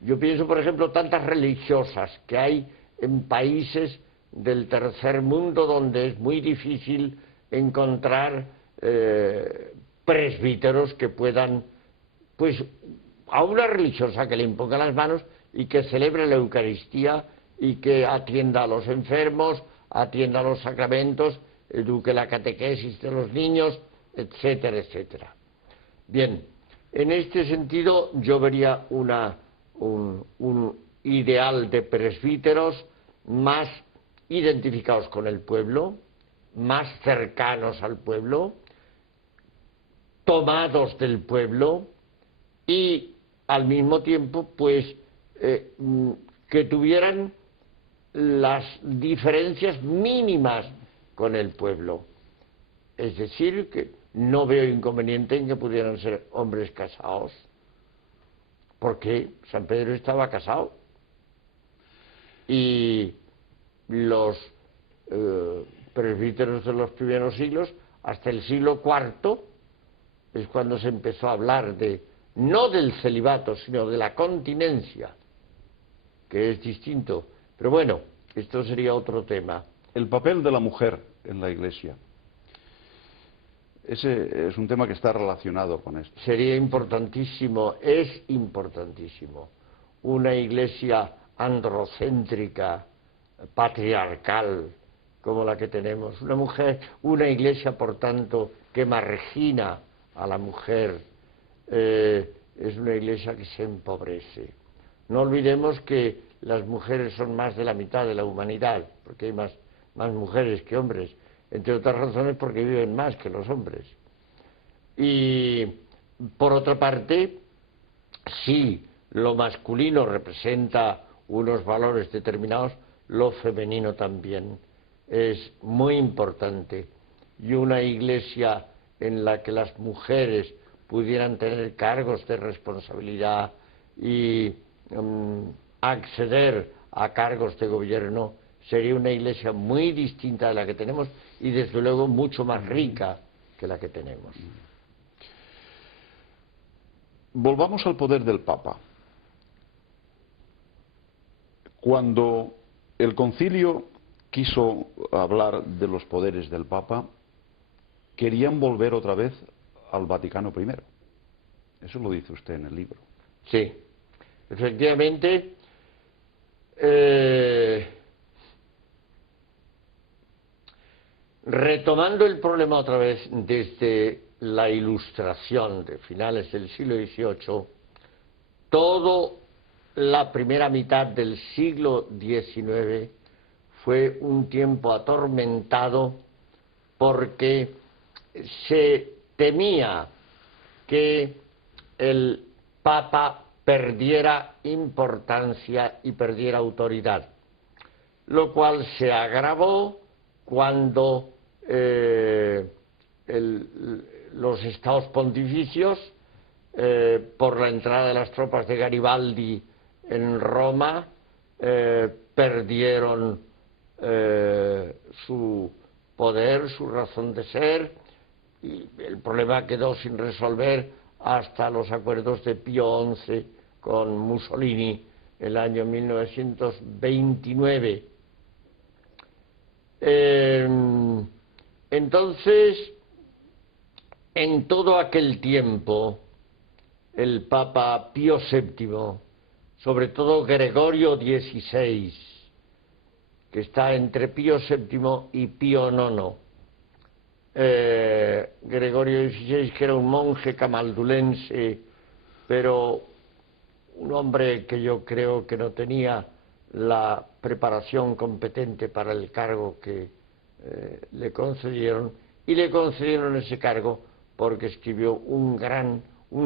Yo pienso, por ejemplo, tantas religiosas que hay en países del tercer mundo donde es muy difícil encontrar presbíteros que puedan, pues, a una religiosa que le imponga las manos y que celebre la Eucaristía y que atienda a los enfermos, atienda a los sacramentos, eduque la catequesis de los niños, etcétera, etcétera. Bien, en este sentido yo vería un ideal de presbíteros más identificados con el pueblo, más cercanos al pueblo, tomados del pueblo y al mismo tiempo pues que tuvieran las diferencias mínimas con el pueblo. Es decir, que no veo inconveniente en que pudieran ser hombres casados, porque San Pedro estaba casado y los presbíteros de los primeros siglos, hasta el siglo IV, es cuando se empezó a hablar no del celibato, sino de la continencia, que es distinto. Pero bueno, esto sería otro tema. El papel de la mujer en la Iglesia. Ese es un tema que está relacionado con esto. Sería importantísimo, es importantísimo. Una Iglesia androcéntrica, patriarcal, como la que tenemos. Una Iglesia, por tanto, que margina a la mujer, es una Iglesia que se empobrece. No olvidemos que las mujeres son más de la mitad de la humanidad, porque hay más mujeres que hombres, entre otras razones porque viven más que los hombres. Y por otra parte, si lo masculino representa unos valores determinados, lo femenino también es muy importante. Y una Iglesia en la que las mujeres pudieran tener cargos de responsabilidad y acceder a cargos de gobierno sería una Iglesia muy distinta de la que tenemos y desde luego mucho más rica que la que tenemos. Volvamos al poder del Papa. Cuando el concilio quiso hablar de los poderes del Papa, querían volver otra vez al Vaticano I. Eso lo dice usted en el libro. Sí, efectivamente, retomando el problema otra vez desde la Ilustración de finales del siglo XVIII, toda la primera mitad del siglo XIX fue un tiempo atormentado porque se temía que el Papa perdiera importancia y perdiera autoridad, lo cual se agravó cuando los estados pontificios, por la entrada de las tropas de Garibaldi en Roma, perdieron su poder, su razón de ser, y el problema quedó sin resolver hasta los acuerdos de Pío XI con Mussolini el año 1929. Entonces, en todo aquel tiempo, el Papa Pío VII, sobre todo Gregorio XVI, que está entre Pío VII y Pío IX, Gregorio XVI, que era un monje camaldulense, pero un hombre que yo creo que no tenía la preparación competente para el cargo que le concedieron, y le concedieron ese cargo porque escribió un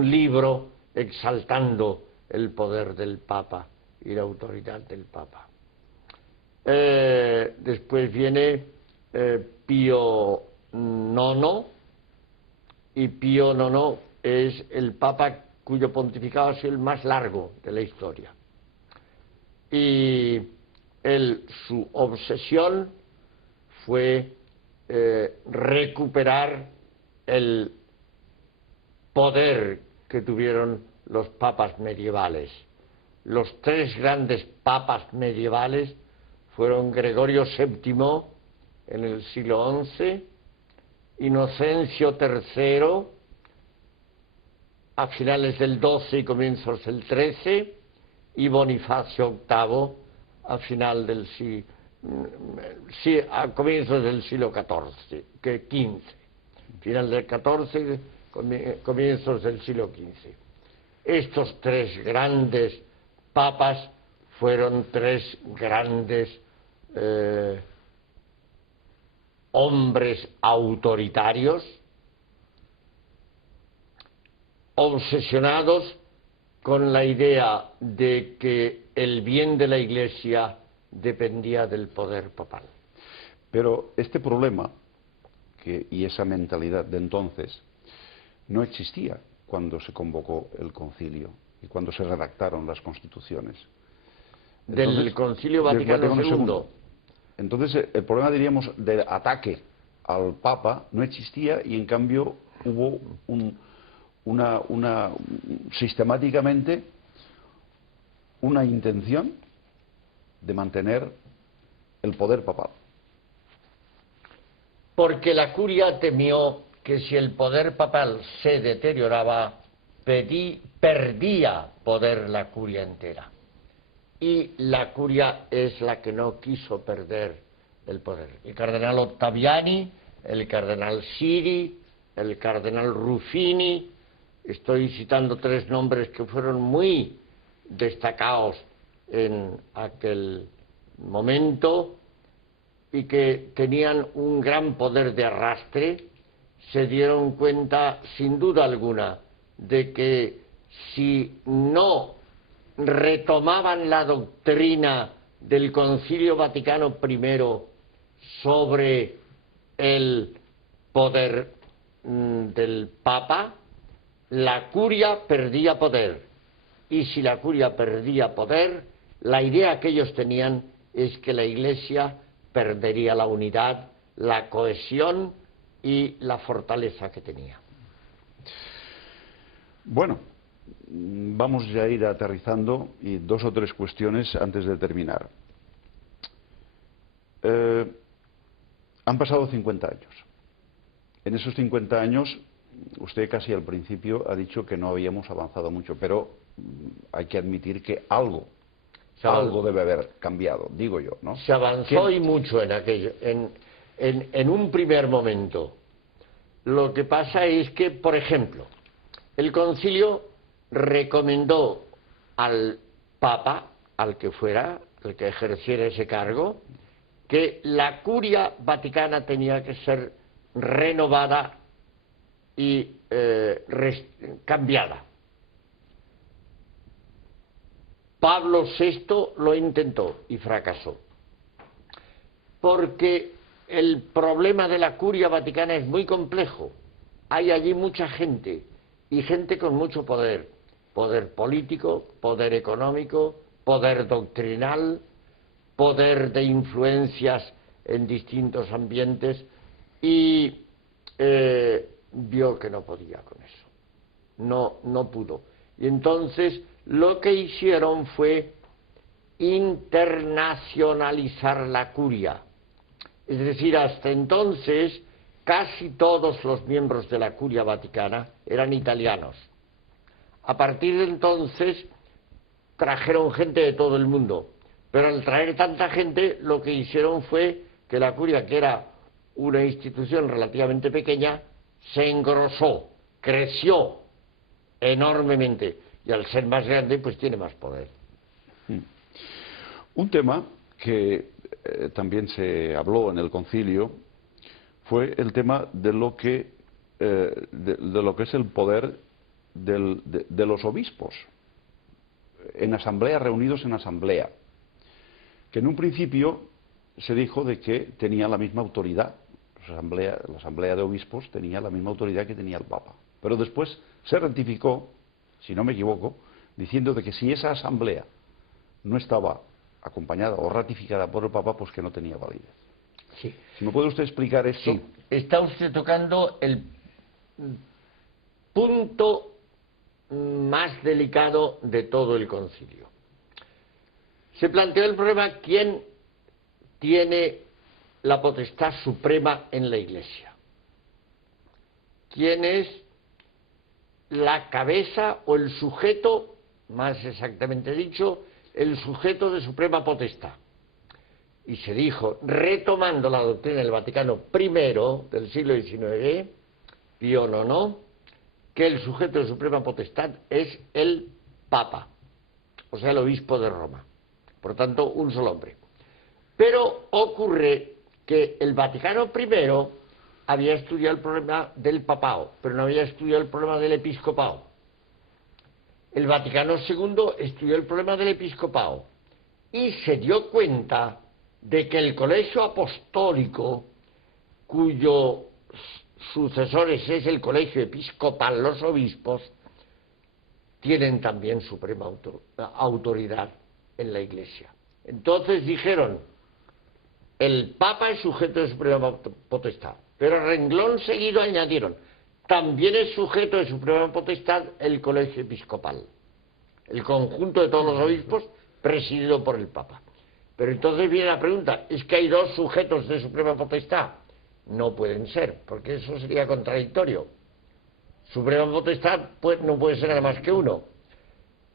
libro exaltando el poder del Papa y la autoridad del Papa. Después viene Pío IX, y Pío IX es el Papa cuyo pontificado ha sido el más largo de la historia. Y su obsesión fue recuperar el poder que tuvieron los papas medievales. Los tres grandes papas medievales fueron Gregorio VII en el siglo XI, Inocencio III a finales del XII y comienzos del XIII, y Bonifacio VIII a comienzos del siglo XV, final del XIV, comienzos del siglo XV. Estos tres grandes papas fueron tres grandes hombres autoritarios, obsesionados con la idea de que el bien de la Iglesia dependía del poder papal. Pero este problema y esa mentalidad de entonces no existía cuando se convocó el concilio y cuando se redactaron las constituciones. Del Concilio Vaticano II. Entonces, el problema, diríamos, del ataque al Papa no existía, y en cambio hubo sistemáticamente una intención de mantener el poder papal. Porque la curia temió que si el poder papal se deterioraba, perdía poder la curia entera. Y la curia es la que no quiso perder el poder. El cardenal Ottaviani, el cardenal Siri, el cardenal Ruffini, estoy citando tres nombres que fueron muy destacados en aquel momento y que tenían un gran poder de arrastre, se dieron cuenta sin duda alguna de que si no retomaban la doctrina del Concilio Vaticano I sobre el poder del Papa, la curia perdía poder. Y si la curia perdía poder, la idea que ellos tenían es que la Iglesia perdería la unidad, la cohesión y la fortaleza que tenía. Bueno, vamos ya a ir aterrizando, y dos o tres cuestiones antes de terminar. Han pasado 50 años. En esos 50 años, usted casi al principio ha dicho que no habíamos avanzado mucho, pero hay que admitir que algo debe haber cambiado, digo yo, ¿no? Se avanzó y mucho en aquello, en un primer momento. Lo que pasa es que, por ejemplo, el concilio recomendó al Papa, al que fuera, al que ejerciera ese cargo, que la curia vaticana tenía que ser renovada y cambiada. Pablo VI lo intentó y fracasó, porque el problema de la curia vaticana es muy complejo, hay allí mucha gente, y gente con mucho poder. Poder político, poder económico, poder doctrinal, poder de influencias en distintos ambientes, y vio que no podía con eso. No pudo. Y entonces lo que hicieron fue internacionalizar la curia. Es decir, hasta entonces casi todos los miembros de la curia vaticana eran italianos. A partir de entonces trajeron gente de todo el mundo, pero al traer tanta gente lo que hicieron fue que la curia, que era una institución relativamente pequeña, se engrosó, creció enormemente, y al ser más grande pues tiene más poder. Un tema que también se habló en el concilio fue el tema de lo que es el poder de los obispos en asamblea, reunidos en asamblea, que en un principio se dijo de que tenía la misma autoridad, la asamblea de obispos tenía la misma autoridad que tenía el Papa, pero después se rectificó, si no me equivoco, diciendo de que si esa asamblea no estaba acompañada o ratificada por el Papa, pues que no tenía validez. Sí. ¿Si me puede usted explicar esto? Sí. Está usted tocando el punto más delicado de todo el concilio. Se planteó el problema: ¿quién tiene la potestad suprema en la Iglesia? ¿Quién es la cabeza o el sujeto, más exactamente dicho, el sujeto de suprema potestad? Y se dijo, retomando la doctrina del Vaticano I del siglo XIX, Pío IX, que el sujeto de suprema potestad es el Papa, o sea, el obispo de Roma. Por tanto, un solo hombre. Pero ocurre que el Vaticano I había estudiado el problema del papado, pero no había estudiado el problema del episcopado. El Vaticano II estudió el problema del episcopado y se dio cuenta de que el colegio apostólico, cuyos sucesores es el colegio episcopal, los obispos, tienen también suprema autoridad en la Iglesia. Entonces dijeron, el Papa es sujeto de suprema potestad, pero a renglón seguido añadieron, también es sujeto de suprema potestad el colegio episcopal, el conjunto de todos los obispos presidido por el Papa. Pero entonces viene la pregunta, ¿es que hay dos sujetos de suprema potestad? No pueden ser, porque eso sería contradictorio. Suprema potestad no puede ser nada más que uno.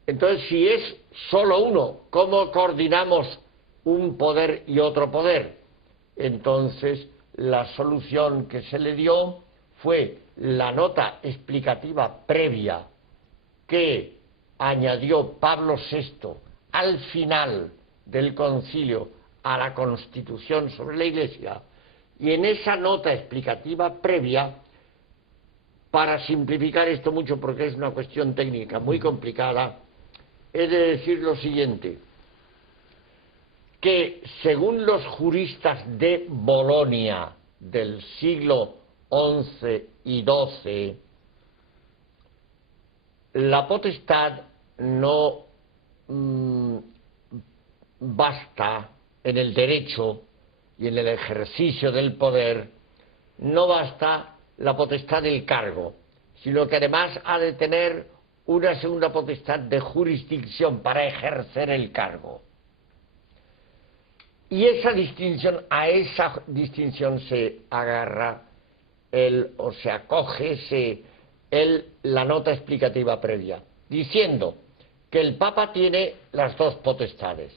Entonces, si es solo uno, ¿cómo coordinamos un poder y otro poder? Entonces, la solución que se le dio fue la nota explicativa previa que añadió Pablo VI al final del concilio a la Constitución sobre la Iglesia, y en esa nota explicativa previa, para simplificar esto mucho porque es una cuestión técnica muy complicada, he de decir lo siguiente, que según los juristas de Bolonia del siglo XI y XII, la potestad no basta en el derecho y en el ejercicio del poder, no basta la potestad del cargo, sino que además ha de tener una segunda potestad de jurisdicción para ejercer el cargo. Y a esa distinción se agarra o se acoge la nota explicativa previa, diciendo que el Papa tiene las dos potestades,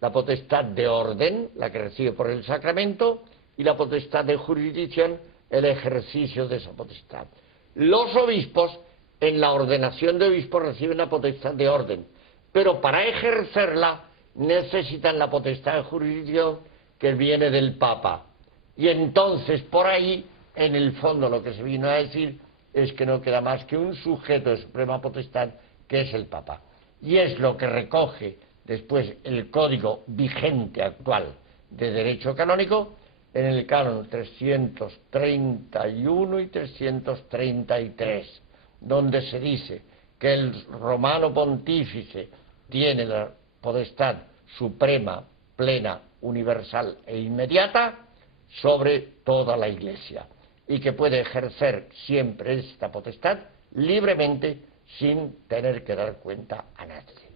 la potestad de orden, la que recibe por el sacramento, y la potestad de jurisdicción, el ejercicio de esa potestad. Los obispos, en la ordenación de obispos, reciben la potestad de orden, pero para ejercerla necesitan la potestad de jurisdicción que viene del Papa. Y entonces, por ahí, en el fondo, lo que se vino a decir es que no queda más que un sujeto de suprema potestad, que es el Papa. Y es lo que recoge después el código vigente actual de derecho canónico, en el canon 331 y 333, donde se dice que el romano pontífice tiene la potestad suprema, plena, universal e inmediata sobre toda la Iglesia, y que puede ejercer siempre esta potestad libremente sin tener que dar cuenta a nadie.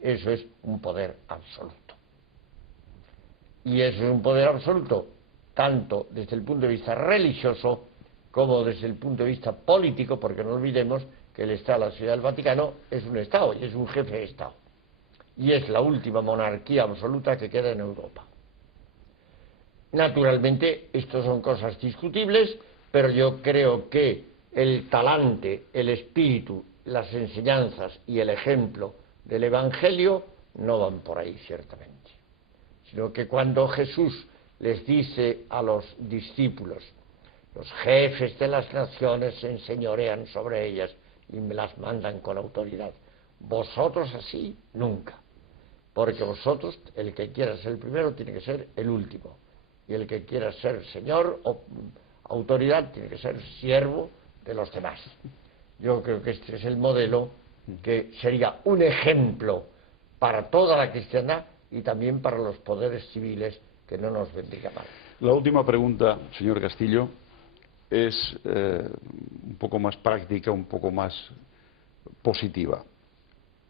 Eso es un poder absoluto. Y eso es un poder absoluto tanto desde el punto de vista religioso como desde el punto de vista político, porque no olvidemos que el Estado de la Ciudad del Vaticano es un Estado y es un jefe de Estado. Y es la última monarquía absoluta que queda en Europa. Naturalmente, esto son cosas discutibles, pero yo creo que el talante, el espíritu, las enseñanzas y el ejemplo del Evangelio no van por ahí, ciertamente. Sino que cuando Jesús les dice a los discípulos: los jefes de las naciones se enseñorean sobre ellas y me las mandan con autoridad. Vosotros así, nunca. Porque vosotros, el que quiera ser el primero, tiene que ser el último. Y el que quiera ser señor o autoridad, tiene que ser siervo de los demás. Yo creo que este es el modelo que sería un ejemplo para toda la cristiandad y también para los poderes civiles, que no nos vendría mal. La última pregunta, señor Castillo, es un poco más práctica, un poco más positiva.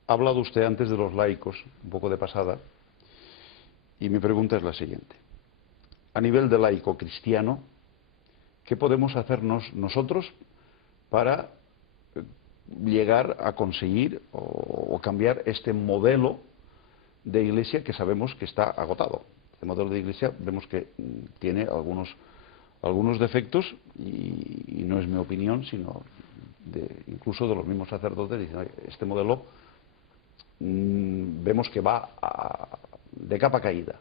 Ha hablado usted antes de los laicos, un poco de pasada, y mi pregunta es la siguiente. A nivel de laico cristiano, ¿qué podemos hacernos nosotros para llegar a conseguir o cambiar este modelo de iglesia que sabemos que está agotado? Este modelo de iglesia vemos que tiene algunos defectos y no es mi opinión, sino incluso de los mismos sacerdotes. Dicen: "Oye, este modelo vemos que va de capa caída".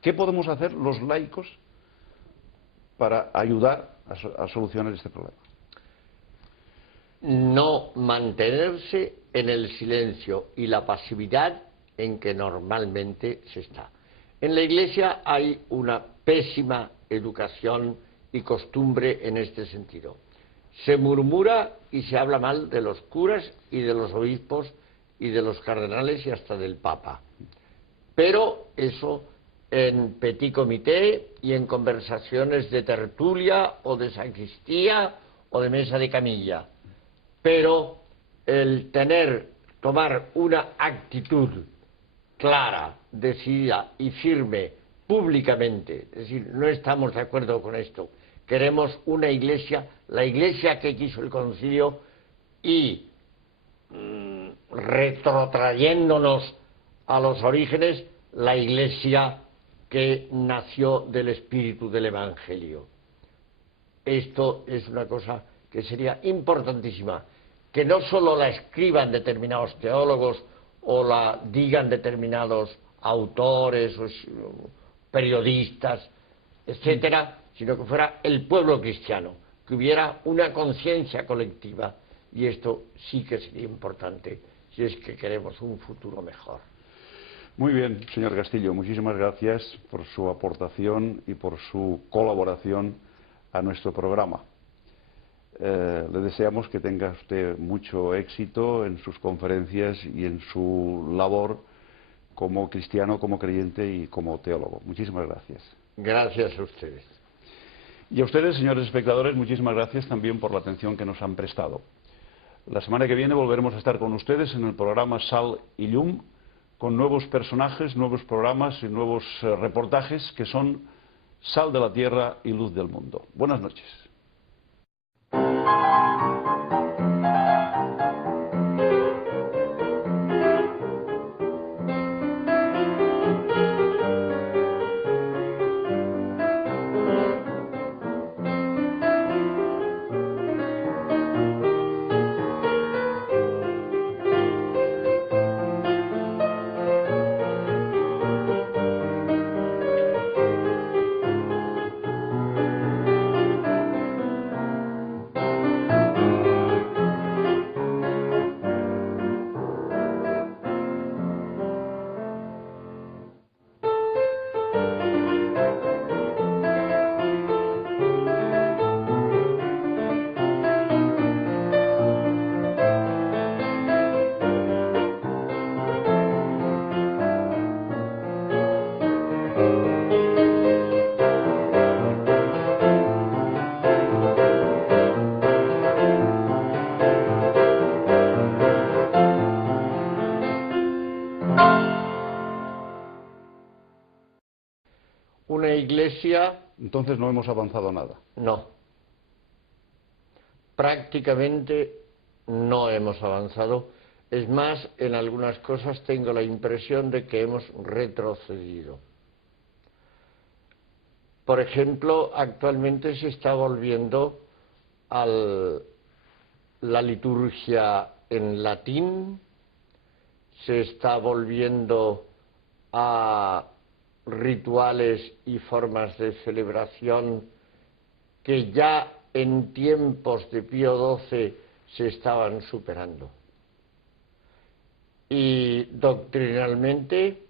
¿Qué podemos hacer los laicos para ayudar a solucionar este problema? No mantenerse en el silencio y la pasividad en que normalmente se está. En la Iglesia hay una pésima educación y costumbre en este sentido. Se murmura y se habla mal de los curas y de los obispos y de los cardenales y hasta del Papa. Pero eso en petit comité y en conversaciones de tertulia o de sacristía o de mesa de camilla. Pero el tomar una actitud clara, decidida y firme públicamente, es decir, no estamos de acuerdo con esto, queremos una iglesia, la iglesia que quiso el concilio, y retrotrayéndonos a los orígenes, la iglesia que nació del espíritu del Evangelio. Esto es una cosa que sería importantísima, que no solo la escriban determinados teólogos o la digan determinados autores o periodistas, etcétera, sino que fuera el pueblo cristiano, que hubiera una conciencia colectiva, y esto sí que sería importante si es que queremos un futuro mejor. Muy bien, señor Castillo, muchísimas gracias por su aportación y por su colaboración a nuestro programa. Le deseamos que tenga usted mucho éxito en sus conferencias y en su labor como cristiano, como creyente y como teólogo. Muchísimas gracias. Gracias a ustedes. Y a ustedes, señores espectadores, muchísimas gracias también por la atención que nos han prestado. La semana que viene volveremos a estar con ustedes en el programa Sal y Llum, con nuevos personajes, nuevos programas y nuevos reportajes que son sal de la tierra y luz del mundo. Buenas noches. Iglesia... Entonces no hemos avanzado nada. No. Prácticamente no hemos avanzado. Es más, en algunas cosas tengo la impresión de que hemos retrocedido. Por ejemplo, actualmente se está volviendo a la liturgia en latín, se está volviendo a rituales y formas de celebración que ya en tiempos de Pío XII se estaban superando. Y doctrinalmente,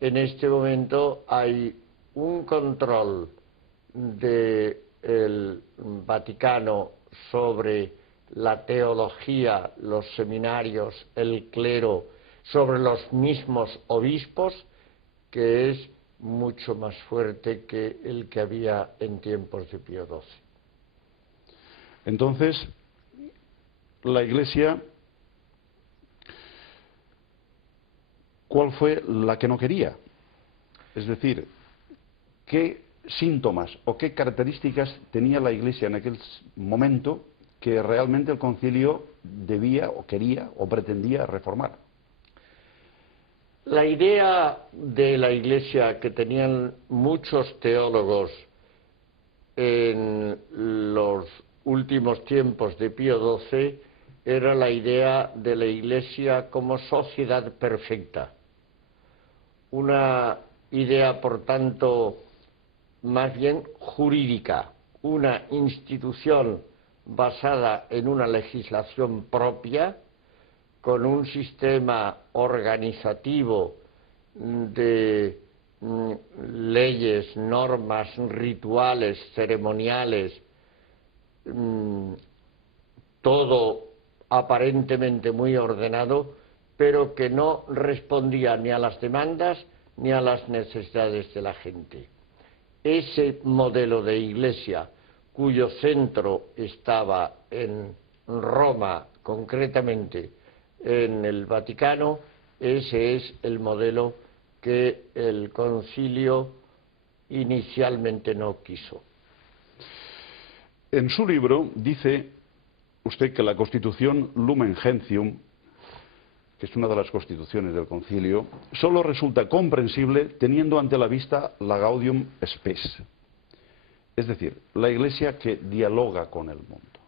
en este momento hay un control del Vaticano sobre la teología, los seminarios, el clero, sobre los mismos obispos, que es mucho más fuerte que el que había en tiempos de Pío XII. Entonces, la Iglesia, ¿cuál fue la que no quería? Es decir, ¿qué síntomas o qué características tenía la Iglesia en aquel momento que realmente el concilio debía o quería o pretendía reformar? La idea de la Iglesia que tenían muchos teólogos en los últimos tiempos de Pío XII era la idea de la Iglesia como sociedad perfecta. Una idea, por tanto, más bien jurídica, una institución basada en una legislación propia, con un sistema organizativo de leyes, normas, rituales, ceremoniales, todo aparentemente muy ordenado, pero que no respondía ni a las demandas ni a las necesidades de la gente. Ese modelo de iglesia, cuyo centro estaba en Roma, concretamente en el Vaticano, ese es el modelo que el concilio inicialmente no quiso. En su libro dice usted que la Constitución Lumen Gentium, que es una de las constituciones del concilio, solo resulta comprensible teniendo ante la vista la Gaudium Spes, es decir, la Iglesia que dialoga con el mundo.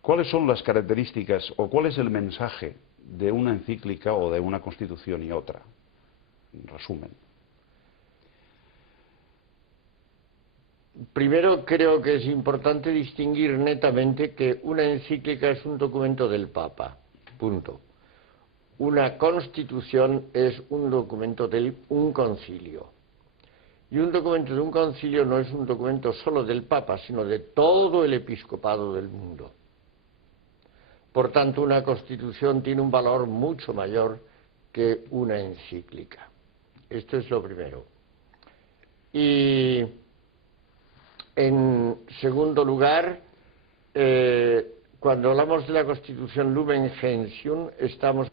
¿Cuáles son las características o cuál es el mensaje de una encíclica o de una constitución y otra? En resumen. Primero, creo que es importante distinguir netamente que una encíclica es un documento del Papa, punto. Una constitución es un documento de un concilio. Y un documento de un concilio no es un documento solo del Papa, sino de todo el episcopado del mundo. Por tanto, una constitución tiene un valor mucho mayor que una encíclica. Esto es lo primero. Y en segundo lugar, cuando hablamos de la Constitución Lumen Gentium, estamos...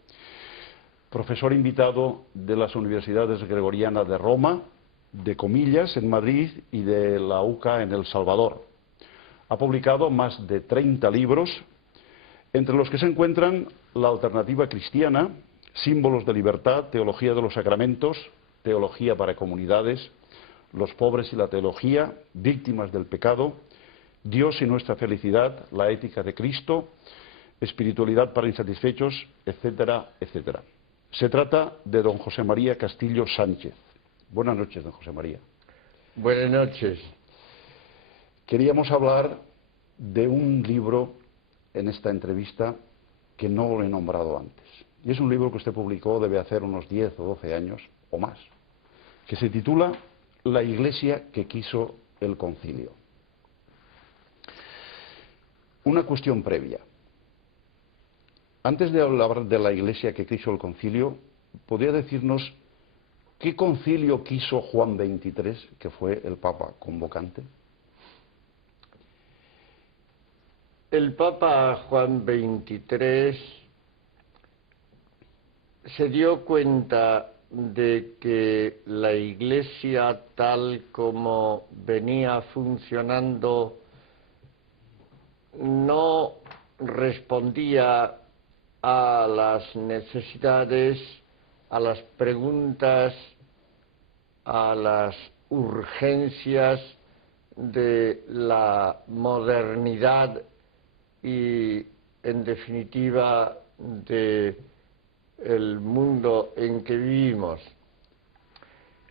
Profesor invitado de las Universidades Gregoriana de Roma, de Comillas en Madrid y de la UCA en El Salvador. Ha publicado más de 30 libros, entre los que se encuentran La Alternativa Cristiana, Símbolos de Libertad, Teología de los Sacramentos, Teología para Comunidades, Los Pobres y la Teología, Víctimas del Pecado, Dios y Nuestra Felicidad, La Ética de Cristo, Espiritualidad para Insatisfechos, etcétera, etcétera. Se trata de don José María Castillo Sánchez. Buenas noches, don José María. Buenas noches. Queríamos hablar de un libro en esta entrevista que no lo he nombrado antes. Y es un libro que usted publicó, debe hacer unos 10 o 12 años o más, que se titula La Iglesia que quiso el concilio. Una cuestión previa. Antes de hablar de la Iglesia que quiso el concilio, ¿podría decirnos qué concilio quiso Juan XXIII, que fue el Papa convocante? El Papa Juan XXIII se dio cuenta de que la Iglesia, tal como venía funcionando, no respondía a las necesidades, a las preguntas, a las urgencias de la modernidad y, en definitiva, de el mundo en que vivimos.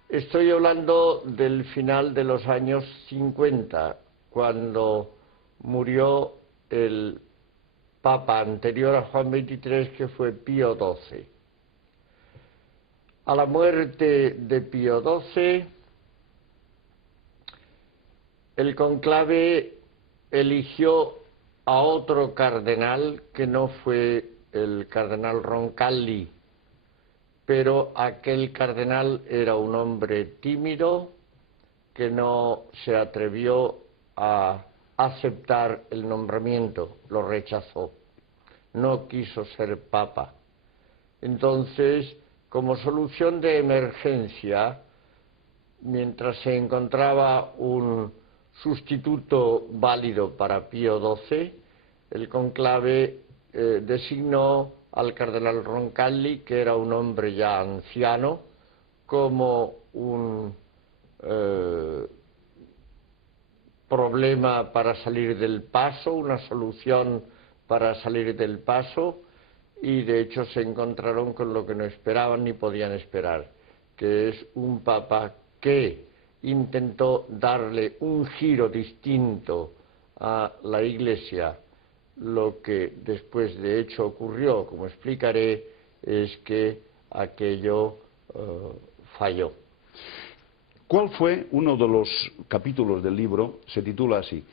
Estoy hablando del final de los años 50, cuando murió el Papa anterior a Juan XXIII, que fue Pío XII. A la muerte de Pío XII, el conclave eligió a otro cardenal que no fue el cardenal Roncalli, pero aquel cardenal era un hombre tímido que no se atrevió a aceptar el nombramiento, lo rechazó, no quiso ser papa. Entonces, como solución de emergencia, mientras se encontraba un sustituto válido para Pío XII, el conclave designó al cardenal Roncalli, que era un hombre ya anciano, como un problema para salir del paso, una solución para salir del paso, y de hecho se encontraron con lo que no esperaban ni podían esperar, que es un papa que intentó darle un giro distinto a la Iglesia. Lo que después de hecho ocurrió, como explicaré, es que aquello falló. ¿Cuál fue uno de los capítulos del libro? Se titula así: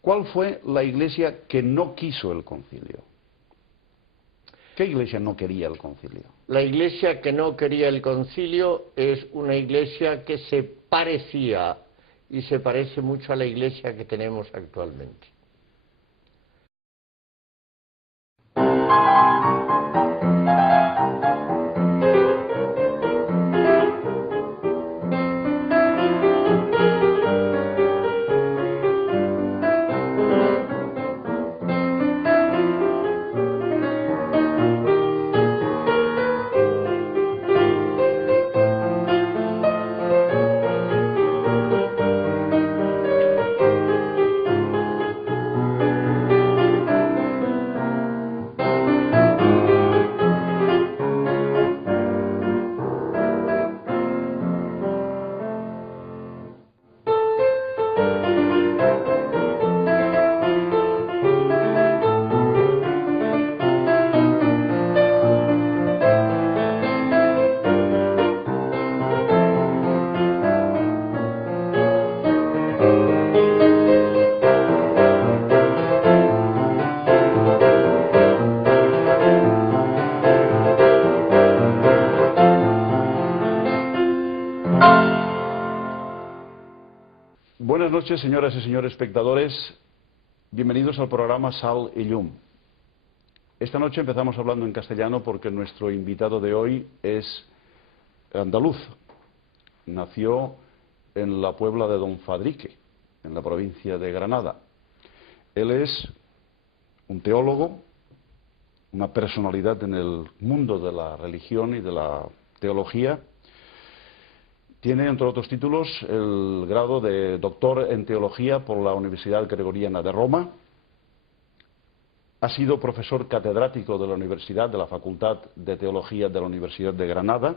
¿cuál fue la Iglesia que no quiso el concilio? ¿Qué Iglesia no quería el concilio? La Iglesia que no quería el concilio es una Iglesia que se parecía y se parece mucho a la Iglesia que tenemos actualmente. Buenas noches, señoras y señores espectadores. Bienvenidos al programa Sal y Llum. Esta noche empezamos hablando en castellano porque nuestro invitado de hoy es andaluz. Nació en la Puebla de Don Fadrique, en la provincia de Granada. Él es un teólogo, una personalidad en el mundo de la religión y de la teología. Tiene, entre otros títulos, el grado de doctor en teología por la Universidad Gregoriana de Roma. Ha sido profesor catedrático de la Universidad, de la Facultad de Teología de la Universidad de Granada.